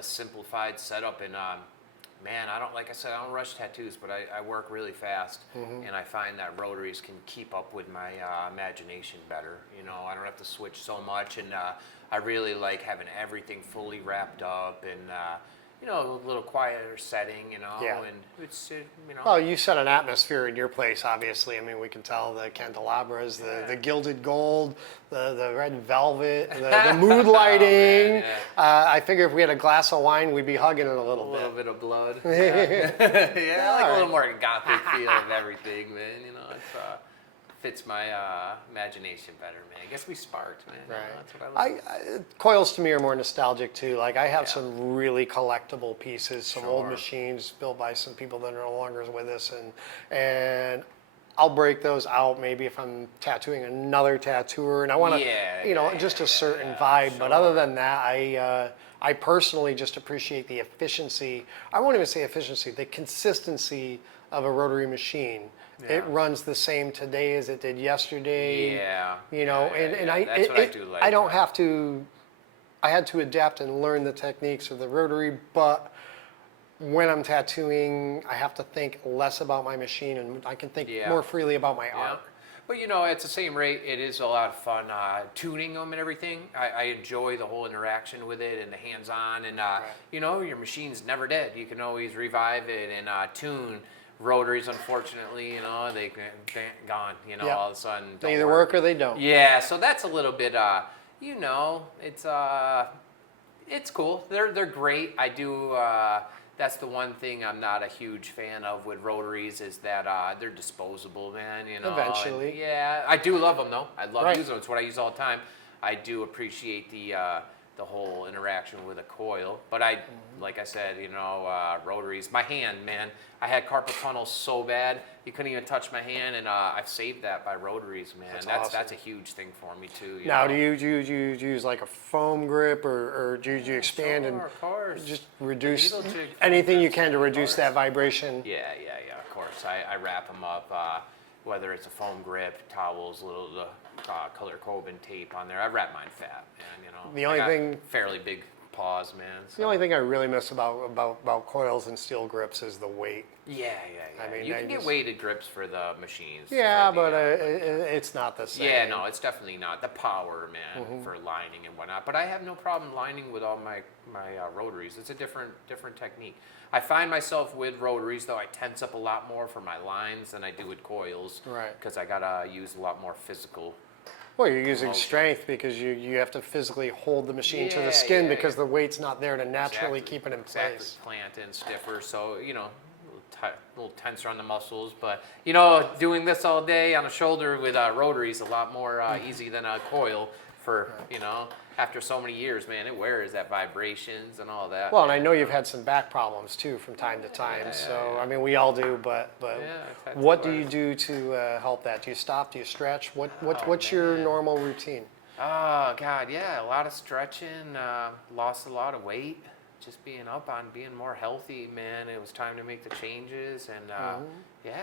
simplified setup, and man, I don't rush tattoos, but I work really fast, and I find that rotaries can keep up with my imagination better. You know, I don't have to switch so much, and I really like having everything fully wrapped up, and you know, a little quieter setting. You know, and it's you know. Well, you set an atmosphere in your place, obviously. I mean, we can tell the candelabras, the gilded gold, the red velvet, the mood lighting. I figure if we had a glass of wine, we'd be hugging it a little bit. A little bit of blood. Yeah, I like a little more gothic feel of everything, man. You know, it fits my imagination better, man. I guess we sparked, man. Right. You know, that's what I like. Coils to me are more nostalgic too. Like I have some really collectible pieces, some old Sure. machines built by some people that are no longer with us, and I'll break those out maybe if I'm tattooing another tattooer, and I want to, just a certain vibe. Sure. But other than that, I personally just appreciate the efficiency. I won't even say efficiency, the consistency of a rotary machine. Yeah. It runs the same today as it did yesterday. Yeah. You know, and that's what I do like. I don't have to. I had to adapt and learn the techniques of the rotary, but when I'm tattooing, I have to think less about my machine, and I can think more freely about my art. But you know, at the same rate, it is a lot of fun tuning them and everything. I enjoy the whole interaction with it and the hands-on, and you know, your machine's never dead. You can always revive it and tune. Rotaries, unfortunately, you know, they're gone. You know, all of a sudden They either work or they don't. Yeah, so that's a little bit. You know, it's cool. They're great. I do. That's the one thing I'm not a huge fan of with rotaries is that they're disposable, man. You know. Eventually. And, I do love them though. I love using them. It's what I use all the time. I do appreciate the whole interaction with a coil, but like I said, you know, rotaries. My hand, man. I had carpal tunnel so bad you couldn't even touch my hand, and I've saved that by rotaries, man. That's a huge thing for me too. Now, do you use like a foam grip, or do you expand and just reduce anything you can to reduce that vibration? Yeah. Of course, I wrap them up. Whether it's a foam grip, towels, little color Coben tape on there. I wrap mine fat, man. You know. The only thing fairly big pause, man. So. The only thing I really miss about coils and steel grips is the weight. Yeah. I mean, you can get weighted grips for the machines. Yeah, for the, but it's not the same. Yeah, no, it's definitely not the power, man, for lining and whatnot. But I have no problem lining with all my rotaries. It's a different technique. I find myself with rotaries though, I tense up a lot more for my lines than I do with coils. Right. Because I gotta use a lot more physical. Well, you're using motion. strength because you have to physically hold the machine to the skin because the weight's not there to naturally keep it in place. Plant in stiffer, so a little tenser on the muscles. But doing this all day on a shoulder with rotaries a lot more easy than a coil. For after so many years, man, it wears that vibrations and all that. Well, and I know you've had some back problems too from time to time. So I mean, we all do. But what do you do to help that? Do you stop? Do you stretch? What's your normal routine? Oh God, yeah, a lot of stretching. Lost a lot of weight. Just being being more healthy, man. It was time to make the changes, and yeah,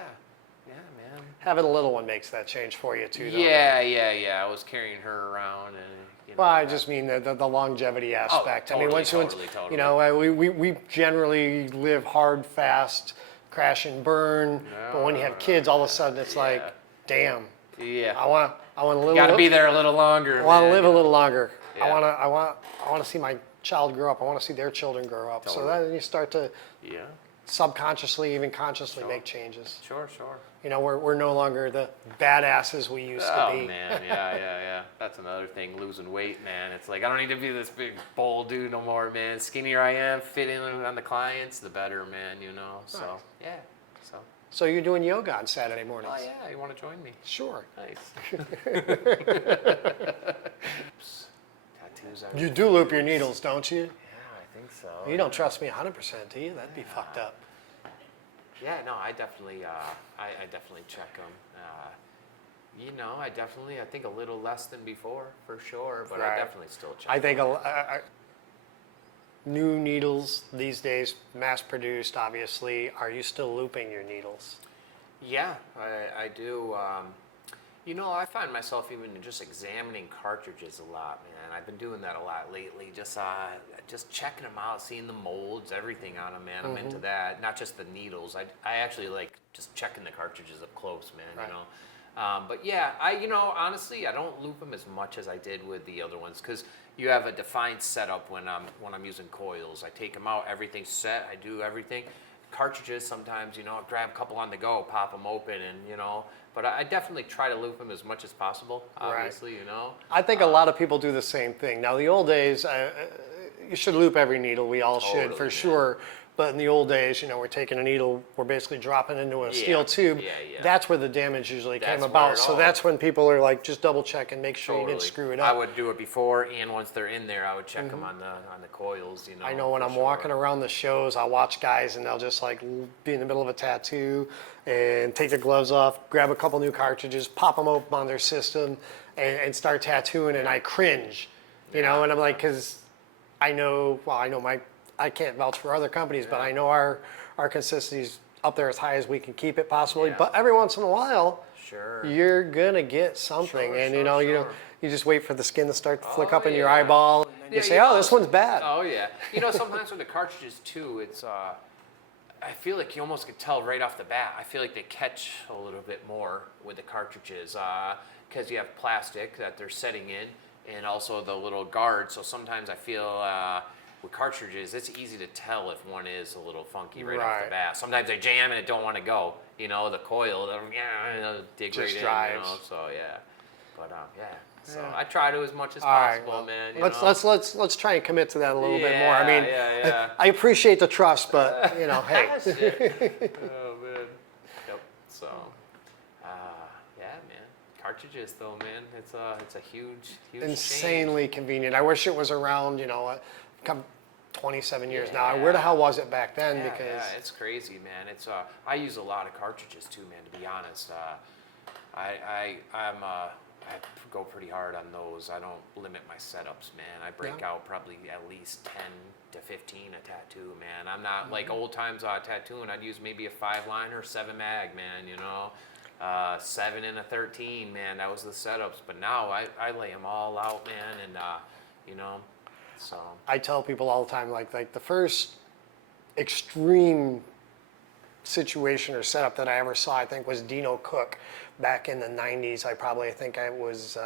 man. Having a little one makes that change for you too, though. Yeah. I was carrying her around, and well, I just mean the longevity aspect. Totally, I mean, totally. we generally live hard, fast, crash and burn. But when you have kids, all of a sudden it's like, damn. Yeah. I want to live. Got to be there a little longer. I want to live a little longer. Yeah. I want to see my child grow up. I want to see their children grow up. Totally. So then you start to Yeah. subconsciously, even consciously make changes. Sure. We're no longer the badasses we used to be. Oh man, yeah. That's another thing, losing weight, man. It's like I don't need to be this big bold dude no more, man. The skinnier I am, fit in on the clients, the better, man. So Nice. yeah. So you're doing yoga on Saturday mornings? Oh yeah, you want to join me? Sure. Nice. Tattoos. You do loop your needles, don't you? Yeah, I think so. You don't trust me 100%, do you? That'd be fucked up. Yeah, no, I definitely, I definitely check them. I think a little less than before, for sure, but I definitely still check. I think new needles these days, mass produced, obviously. Are you still looping your needles? Yeah, I do. I find myself even just examining cartridges a lot, man. I've been doing that a lot lately. Just checking them out, seeing the molds, everything on them, man. I'm into that. Not just the needles. I actually like just checking the cartridges up close, man. Right. But yeah, honestly, I don't loop them as much as I did with the other ones because you have a defined setup when I'm using coils. I take them out, everything's set. I do everything. Cartridges sometimes, grab a couple on the go, pop them open, and But I definitely try to loop them as much as possible. Obviously, I think a lot of people do the same thing. Now, the old days, you should loop every needle. We all should, for sure. But in the old days, we're taking a needle, we're basically dropping into a steel tube. Yeah. That's where the damage usually came That's about. where it So all- that's when people are like, just double check and make sure you didn't screw it up. I would do it before, and once they're in there, I would check them on the coils. I know when I'm walking around the shows, I'll watch guys and they'll just like be in the middle of a tattoo and take their gloves off, grab a couple new cartridges, pop them open on their system, and start tattooing, and I cringe, and I'm like, because I know I can't vouch for other companies, but I know our consistency's up there as high as we can keep it possibly. Yeah. But every once in a while, Sure. you're gonna get something, and you just wait for the skin to start to flick up in your eyeball, and then you say, "Oh, this one's bad." Oh yeah. Sometimes with the cartridges too, it's I feel like you almost could tell right off the bat. I feel like they catch a little bit more with the cartridges because you have plastic that they're setting in, and also the little guard. So sometimes I feel with cartridges, it's easy to tell if one is a little funky right off the bat. Sometimes they jam and it don't want to go. The coil, they'll dig Just right drives. in. So yeah, but So I try to as much as All right, possible, well, man. let's try and commit to that a little bit more. I mean, yeah. I appreciate the trust, but hey. Oh man. Yep. So, yeah, man. Cartridges, though, man. It's a huge Insanely convenient. I wish it was around, come 27 years now. Where the hell was it back then? Yeah, Because yeah, it's crazy, man. It's I use a lot of cartridges too, man. To be honest, I go pretty hard on those. I don't limit my setups, man. I break out probably at least 10 to 15 a tattoo, man. I'm not like old times tattooing. I'd use maybe a 5-liner, 7 mag, man. 7 and a 13, man. That was the setups. But now I lay them all out, man, and So I tell people all the time, like the first extreme situation or setup that I ever saw, I think, was Dino Cook back in the 90s. I think I was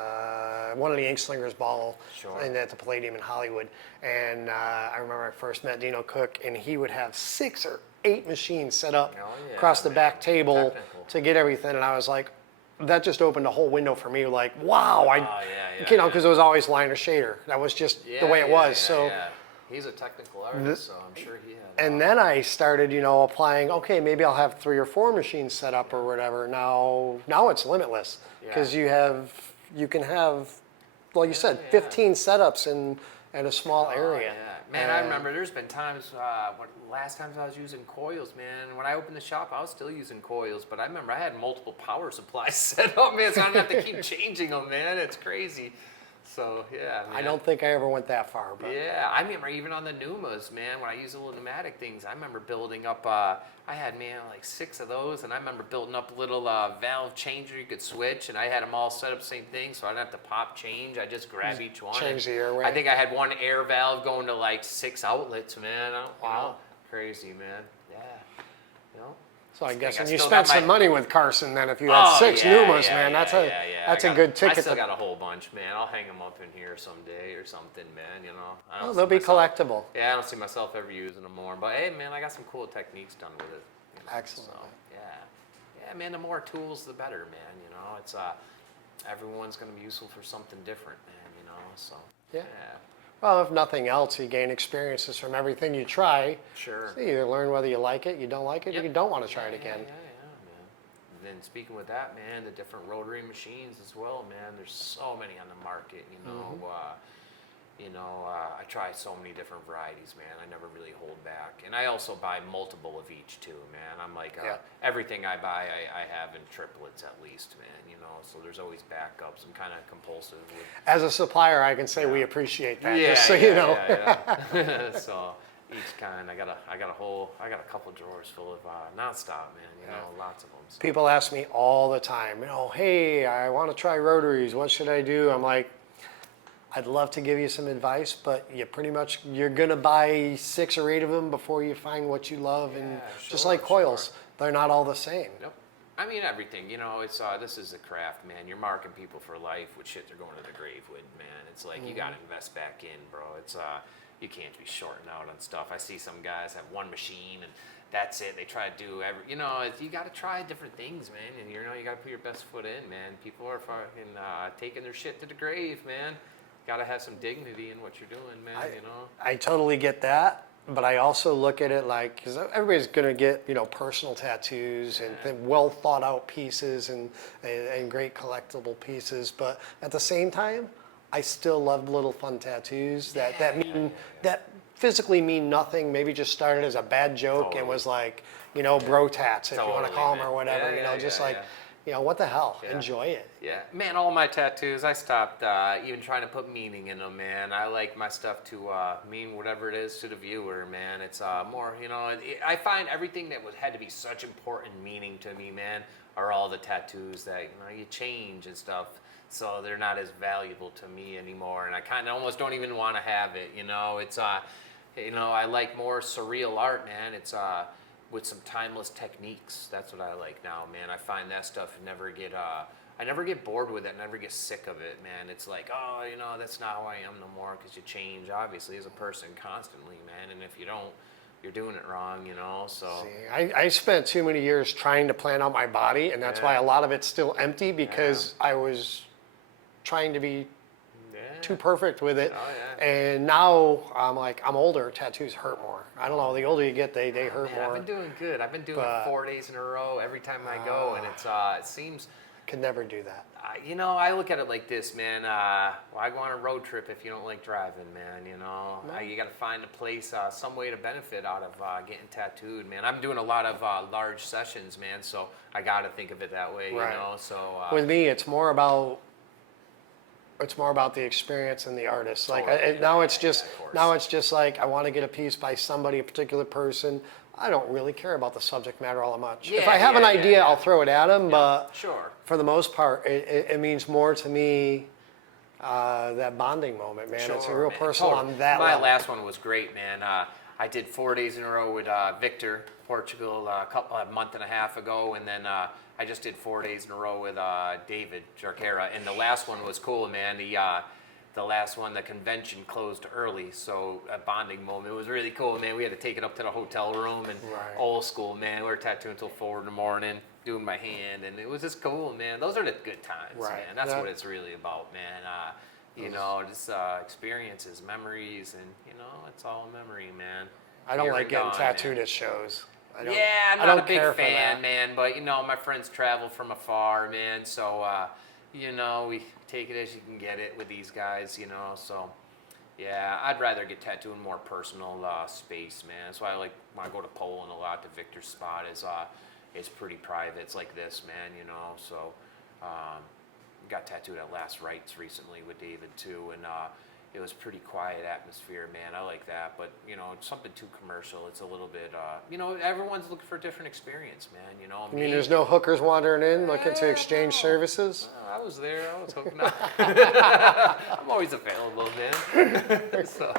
one of the Ink Slingers ball at the Palladium in Hollywood. And I remember I first met Dino Cook, and he would have 6 or 8 machines set up across the back table to get everything. And I was like, that just opened a whole window for me. Like, wow, you know, because it was always liner shader. That was just the way it was. So. He's a technical artist, so I'm sure he had. And then I started, you know, applying. Okay, maybe I'll have 3 or 4 machines set up or whatever. Now it's limitless because you can have, like you said, 15 setups in a small area. Man, I remember there's been times, last times I was using coils, man. When I opened the shop, I was still using coils, but I remember I had multiple power supplies set up, man, so I didn't have to keep changing them, man. It's crazy. So, yeah, man. I don't think I ever went that far. But. Yeah, I remember even on the Numas, man, when I used the little pneumatic things, I remember building up, I had, man, like 6 of those, and I remember building up a little valve changer you could switch, and I had them all set up same thing, so I didn't have to pop change. I just grab each one. Change the airway. I think I had one air valve going to like 6 outlets, man. Wow. Crazy, man. Yeah. You know? So I guess you spent some money with Carson then if you had 6 Numas, man. That's a good ticket. I still got a whole bunch, man. I'll hang them up in here someday or something, man. You know. They'll be collectible. Yeah, I don't see myself ever using them more. But hey, man, I got some cool techniques done with it. You know? Excellent. So, yeah, man. The more tools, the better, man. You know, it's everyone's gonna be useful for something different, man. You know, so yeah. Well, if nothing else, you gain experiences from everything you try. Sure. So you either learn whether you like it, you don't like it, or you don't want to try it again. Yeah, man. And then speaking with that, man, the different rotary machines as well, man. There's so many on the market, you know. I try so many different varieties, man. I never really hold back. And I also buy multiple of each too, man. I'm like, everything I buy, I have in triplets at least, man. You know, so there's always backups. I'm kind of compulsive with. As a supplier, I can say we appreciate that. Yeah, just so you know. So each kind, I got a couple drawers full of nonstop, man. You know, lots of them. So. People ask me all the time, you know, hey, I want to try rotaries. What should I do? I'm like, I'd love to give you some advice, but you're gonna buy 6 or 8 of them before you find what you love, and just like coils, they're not all the same. Nope. I mean everything, you know. It's this is a craft, man. You're marking people for life with shit they're going to the grave with, man. It's like you gotta invest back in, bro. It's you can't be shorting out on stuff. I see some guys have one machine and that's it. They try to do you got to try different things, man. And you got to put your best foot in, man. People are fucking taking their shit to the grave, man. Got to have some dignity in what you're doing, man. I totally get that, but I also look at it like, because everybody's going to get, personal tattoos and well thought out pieces and great collectible pieces, but at the same time, I still love little fun tattoos that physically mean nothing. Maybe just started as a bad joke and was like, bro tats, if you want to call them or whatever. What the hell? Yeah. Enjoy it. Yeah, man. All my tattoos, I stopped even trying to put meaning in them, man. I like my stuff to mean whatever it is to the viewer, man. It's more, I find everything that had to be such important meaning to me, man, are all the tattoos that you change and stuff. So they're not as valuable to me anymore, and I kind of almost don't even want to have it. It's I like more surreal art, man. It's with some timeless techniques. That's what I like now, man. I find that stuff I never get bored with it, never get sick of it, man. It's like, that's not who I am no more, because you change, obviously, as a person constantly, man. And if you don't, you're doing it wrong, so. See, I spent too many years trying to plan out my body, and that's why a lot of it's still empty, because I was trying to be too perfect with it. And now I'm like, I'm older, tattoos hurt more. I don't know, the older you get, they hurt more. I've been doing good. I've been doing it 4 days in a row every time I go, and it seems... Could never do that. I look at it like this, man. Why go on a road trip if you don't like driving, man? You got to find a place, some way to benefit out of getting tattooed, man. I'm doing a lot of large sessions, man, so I got to think of it that way, So with me, it's more about the experience and the artist. Like now it's just like I want to get a piece by somebody, a particular person. I don't really care about the subject matter all that much. If I have an idea, I'll throw it at them. But for the most part, it means more to me that bonding moment, man. It's a Sure, real man. personal Totally. on that My level. last one was great, man. I did 4 days in a row with Victor Portugal a month and a half ago, and then I just did 4 days in a row with David Jorquera. And the last one was cool, man. The last one, the convention closed early, so a bonding moment. It was really cool, man. We had to take it up to the hotel room, and Right. old school, man. We were tattooing until 4 in the morning, doing my hand, and it was just cool, man. Those are the good times, Right. man. That's Yeah. what it's really about, man. You know, just experiences, memories, and you know, it's all memory, man. I don't Here like and getting gone, tattooed man. at shows. I don't, Yeah, I'm I not don't a big care for fan, that. man. But you know, my friends travel from afar, man. So you know, we take it as you can get it with these guys, you know. So yeah, I'd rather get tattooed in more personal space, man. That's why I like when I go to Poland a lot. The Victor's spot is pretty private. It's like this, man. You know, so. Got tattooed at Last Rites recently with David too, and it was pretty quiet atmosphere, man. I like that, but you know, it's something too commercial. It's a little bit, you know, everyone's looking for a different experience, man. You know, I mean, there's no hookers wandering in looking to Yeah, exchange no. services? I was there. I was hooking up. I'm always available, man. So,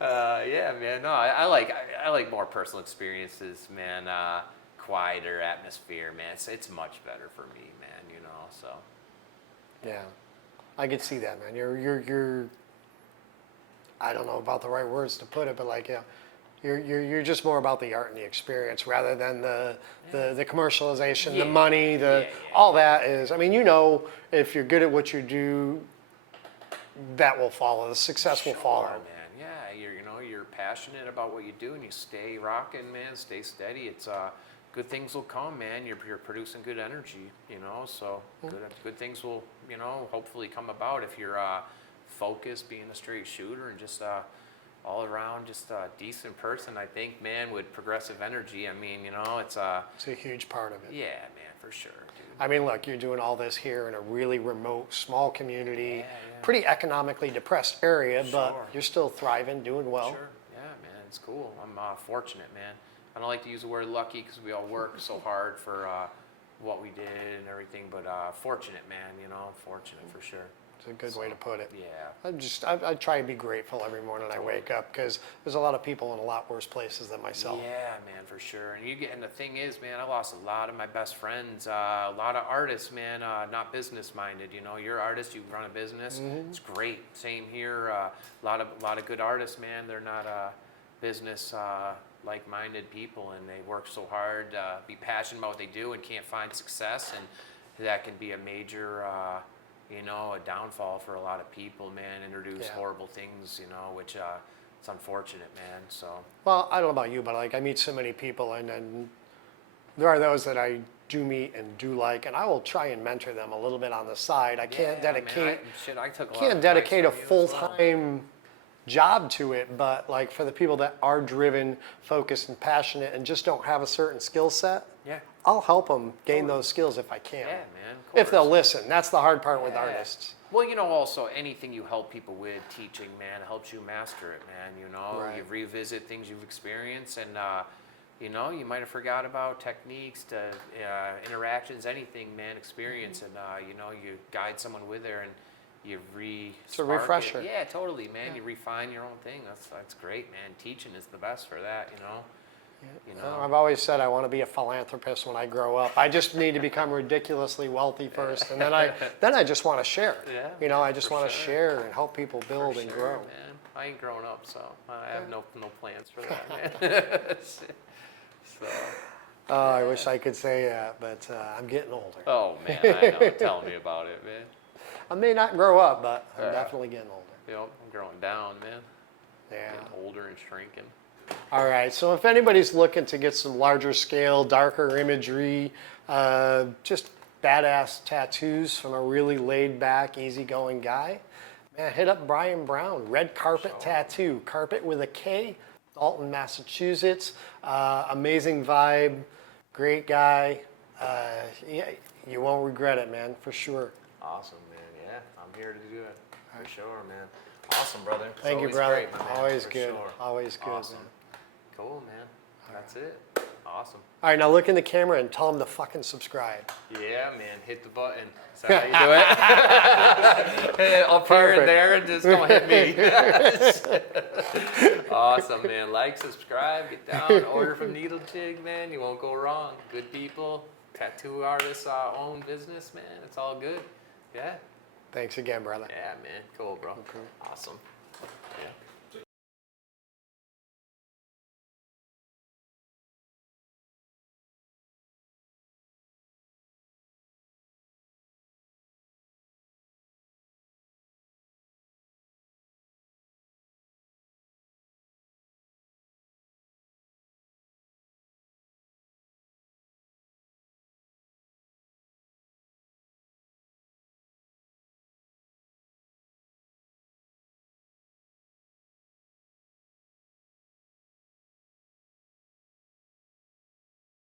yeah, man. No, I like more personal experiences, man. Quieter atmosphere, man. It's much better for me, man. You know, so. Yeah, I could see that, man. You're. I don't know about the right words to put it, but like, yeah, you're just more about the art and the experience rather than the commercialization, Yeah. the money, Yeah. all that is. I mean, you know, if you're good at what you do, that will follow. The success will follow. Man. Yeah, you're passionate about what you do, and you stay rocking, man. Stay steady. It's good things will come, man. You're producing good energy, you know. So good things will, you know, hopefully come about if you're focused, being a straight shooter, and just all around just a decent person. I think, man, with progressive energy. I mean, you know, it's a huge part of it. yeah, man, for sure, dude. I mean, look, you're doing all this here in a really remote, small community, Yeah. pretty economically depressed area, but Sure. you're still thriving, doing well. Sure. Yeah, man, it's cool. I'm fortunate, man. I don't like to use the word lucky because we all work so hard for what we did and everything, but fortunate, man. You know, fortunate for sure. It's a good way to put it. Yeah. I try and be grateful every morning I wake up because there's a lot of people in a lot worse places than myself. Yeah, man, for sure. And the thing is, man, I lost a lot of my best friends, a lot of artists, man, not business minded. You know, you're an artist, you run a business. It's great. Same here. A lot of good artists, man. They're not business like-minded people, and they work so hard, be passionate about what they do, and can't find success, and that can be a major. You know, a downfall for a lot of people, man. Introduce horrible things, you know, which it's unfortunate, man. So. Well, I don't know about you, but like I meet so many people, and there are those that I do meet and do like, and I will try and mentor them a little bit on the side. I can't dedicate. I took a lot Can't of dedicate a advice from you as well. full-time job to it, but like for the people that are driven, focused, and passionate, and just don't have a certain skill set, Yeah. I'll help them gain those skills if I can. Yeah, man. Of If they'll course. listen, that's the hard part with Yeah. artists. Well, you know, also anything you help people with, teaching, man, helps you master it, man. You know, Right. you revisit things you've experienced, and you know, you might have forgot about techniques, to interactions, anything, man, experience, and you know, you guide someone with there, and you It's a refresher. Yeah, totally, man. You refine your own thing. That's great, man. Teaching is the best for that, you know. You know. I've always said I want to be a philanthropist when I grow up. I just need to become ridiculously wealthy first, and then I just want to share. Yeah, You know, I just for want to sure. share and help people build For and sure, grow. man. I ain't grown up, so I have no plans for that, man. So. Oh, I wish I could say that, but I'm getting older. Oh man, I know. Tell me about it, man. I may not grow up, but I'm Yeah. definitely getting older. You know, I'm growing down, man. Yeah. Getting older and shrinking. All right, so if anybody's looking to get some larger scale, darker imagery, just badass tattoos from a really laid back, easygoing guy, man, hit up Brian Brown, Red Karpet Tattoo, carpet with a K, Dalton, Massachusetts. Amazing vibe, great guy. Yeah, you won't regret it, man, for sure. Awesome, man. Yeah, I'm here to do it. For sure, man. Awesome, brother. It's Thank you, always brother. great, my man, Always for good. sure. Always good. Awesome. Man. Cool, man. That's it. Awesome. All right, now look in the camera and tell them to fucking subscribe. Yeah, man. Hit the button. Is that how you do it? Hey, up here and there, and just don't hit me. Awesome, man. Like, subscribe, get down, order from Needlejig, man. You won't go wrong. Good people, tattoo artists, own business, man. It's all good. Yeah. Thanks again, brother. Yeah, man. Cool, bro. Awesome. Yeah.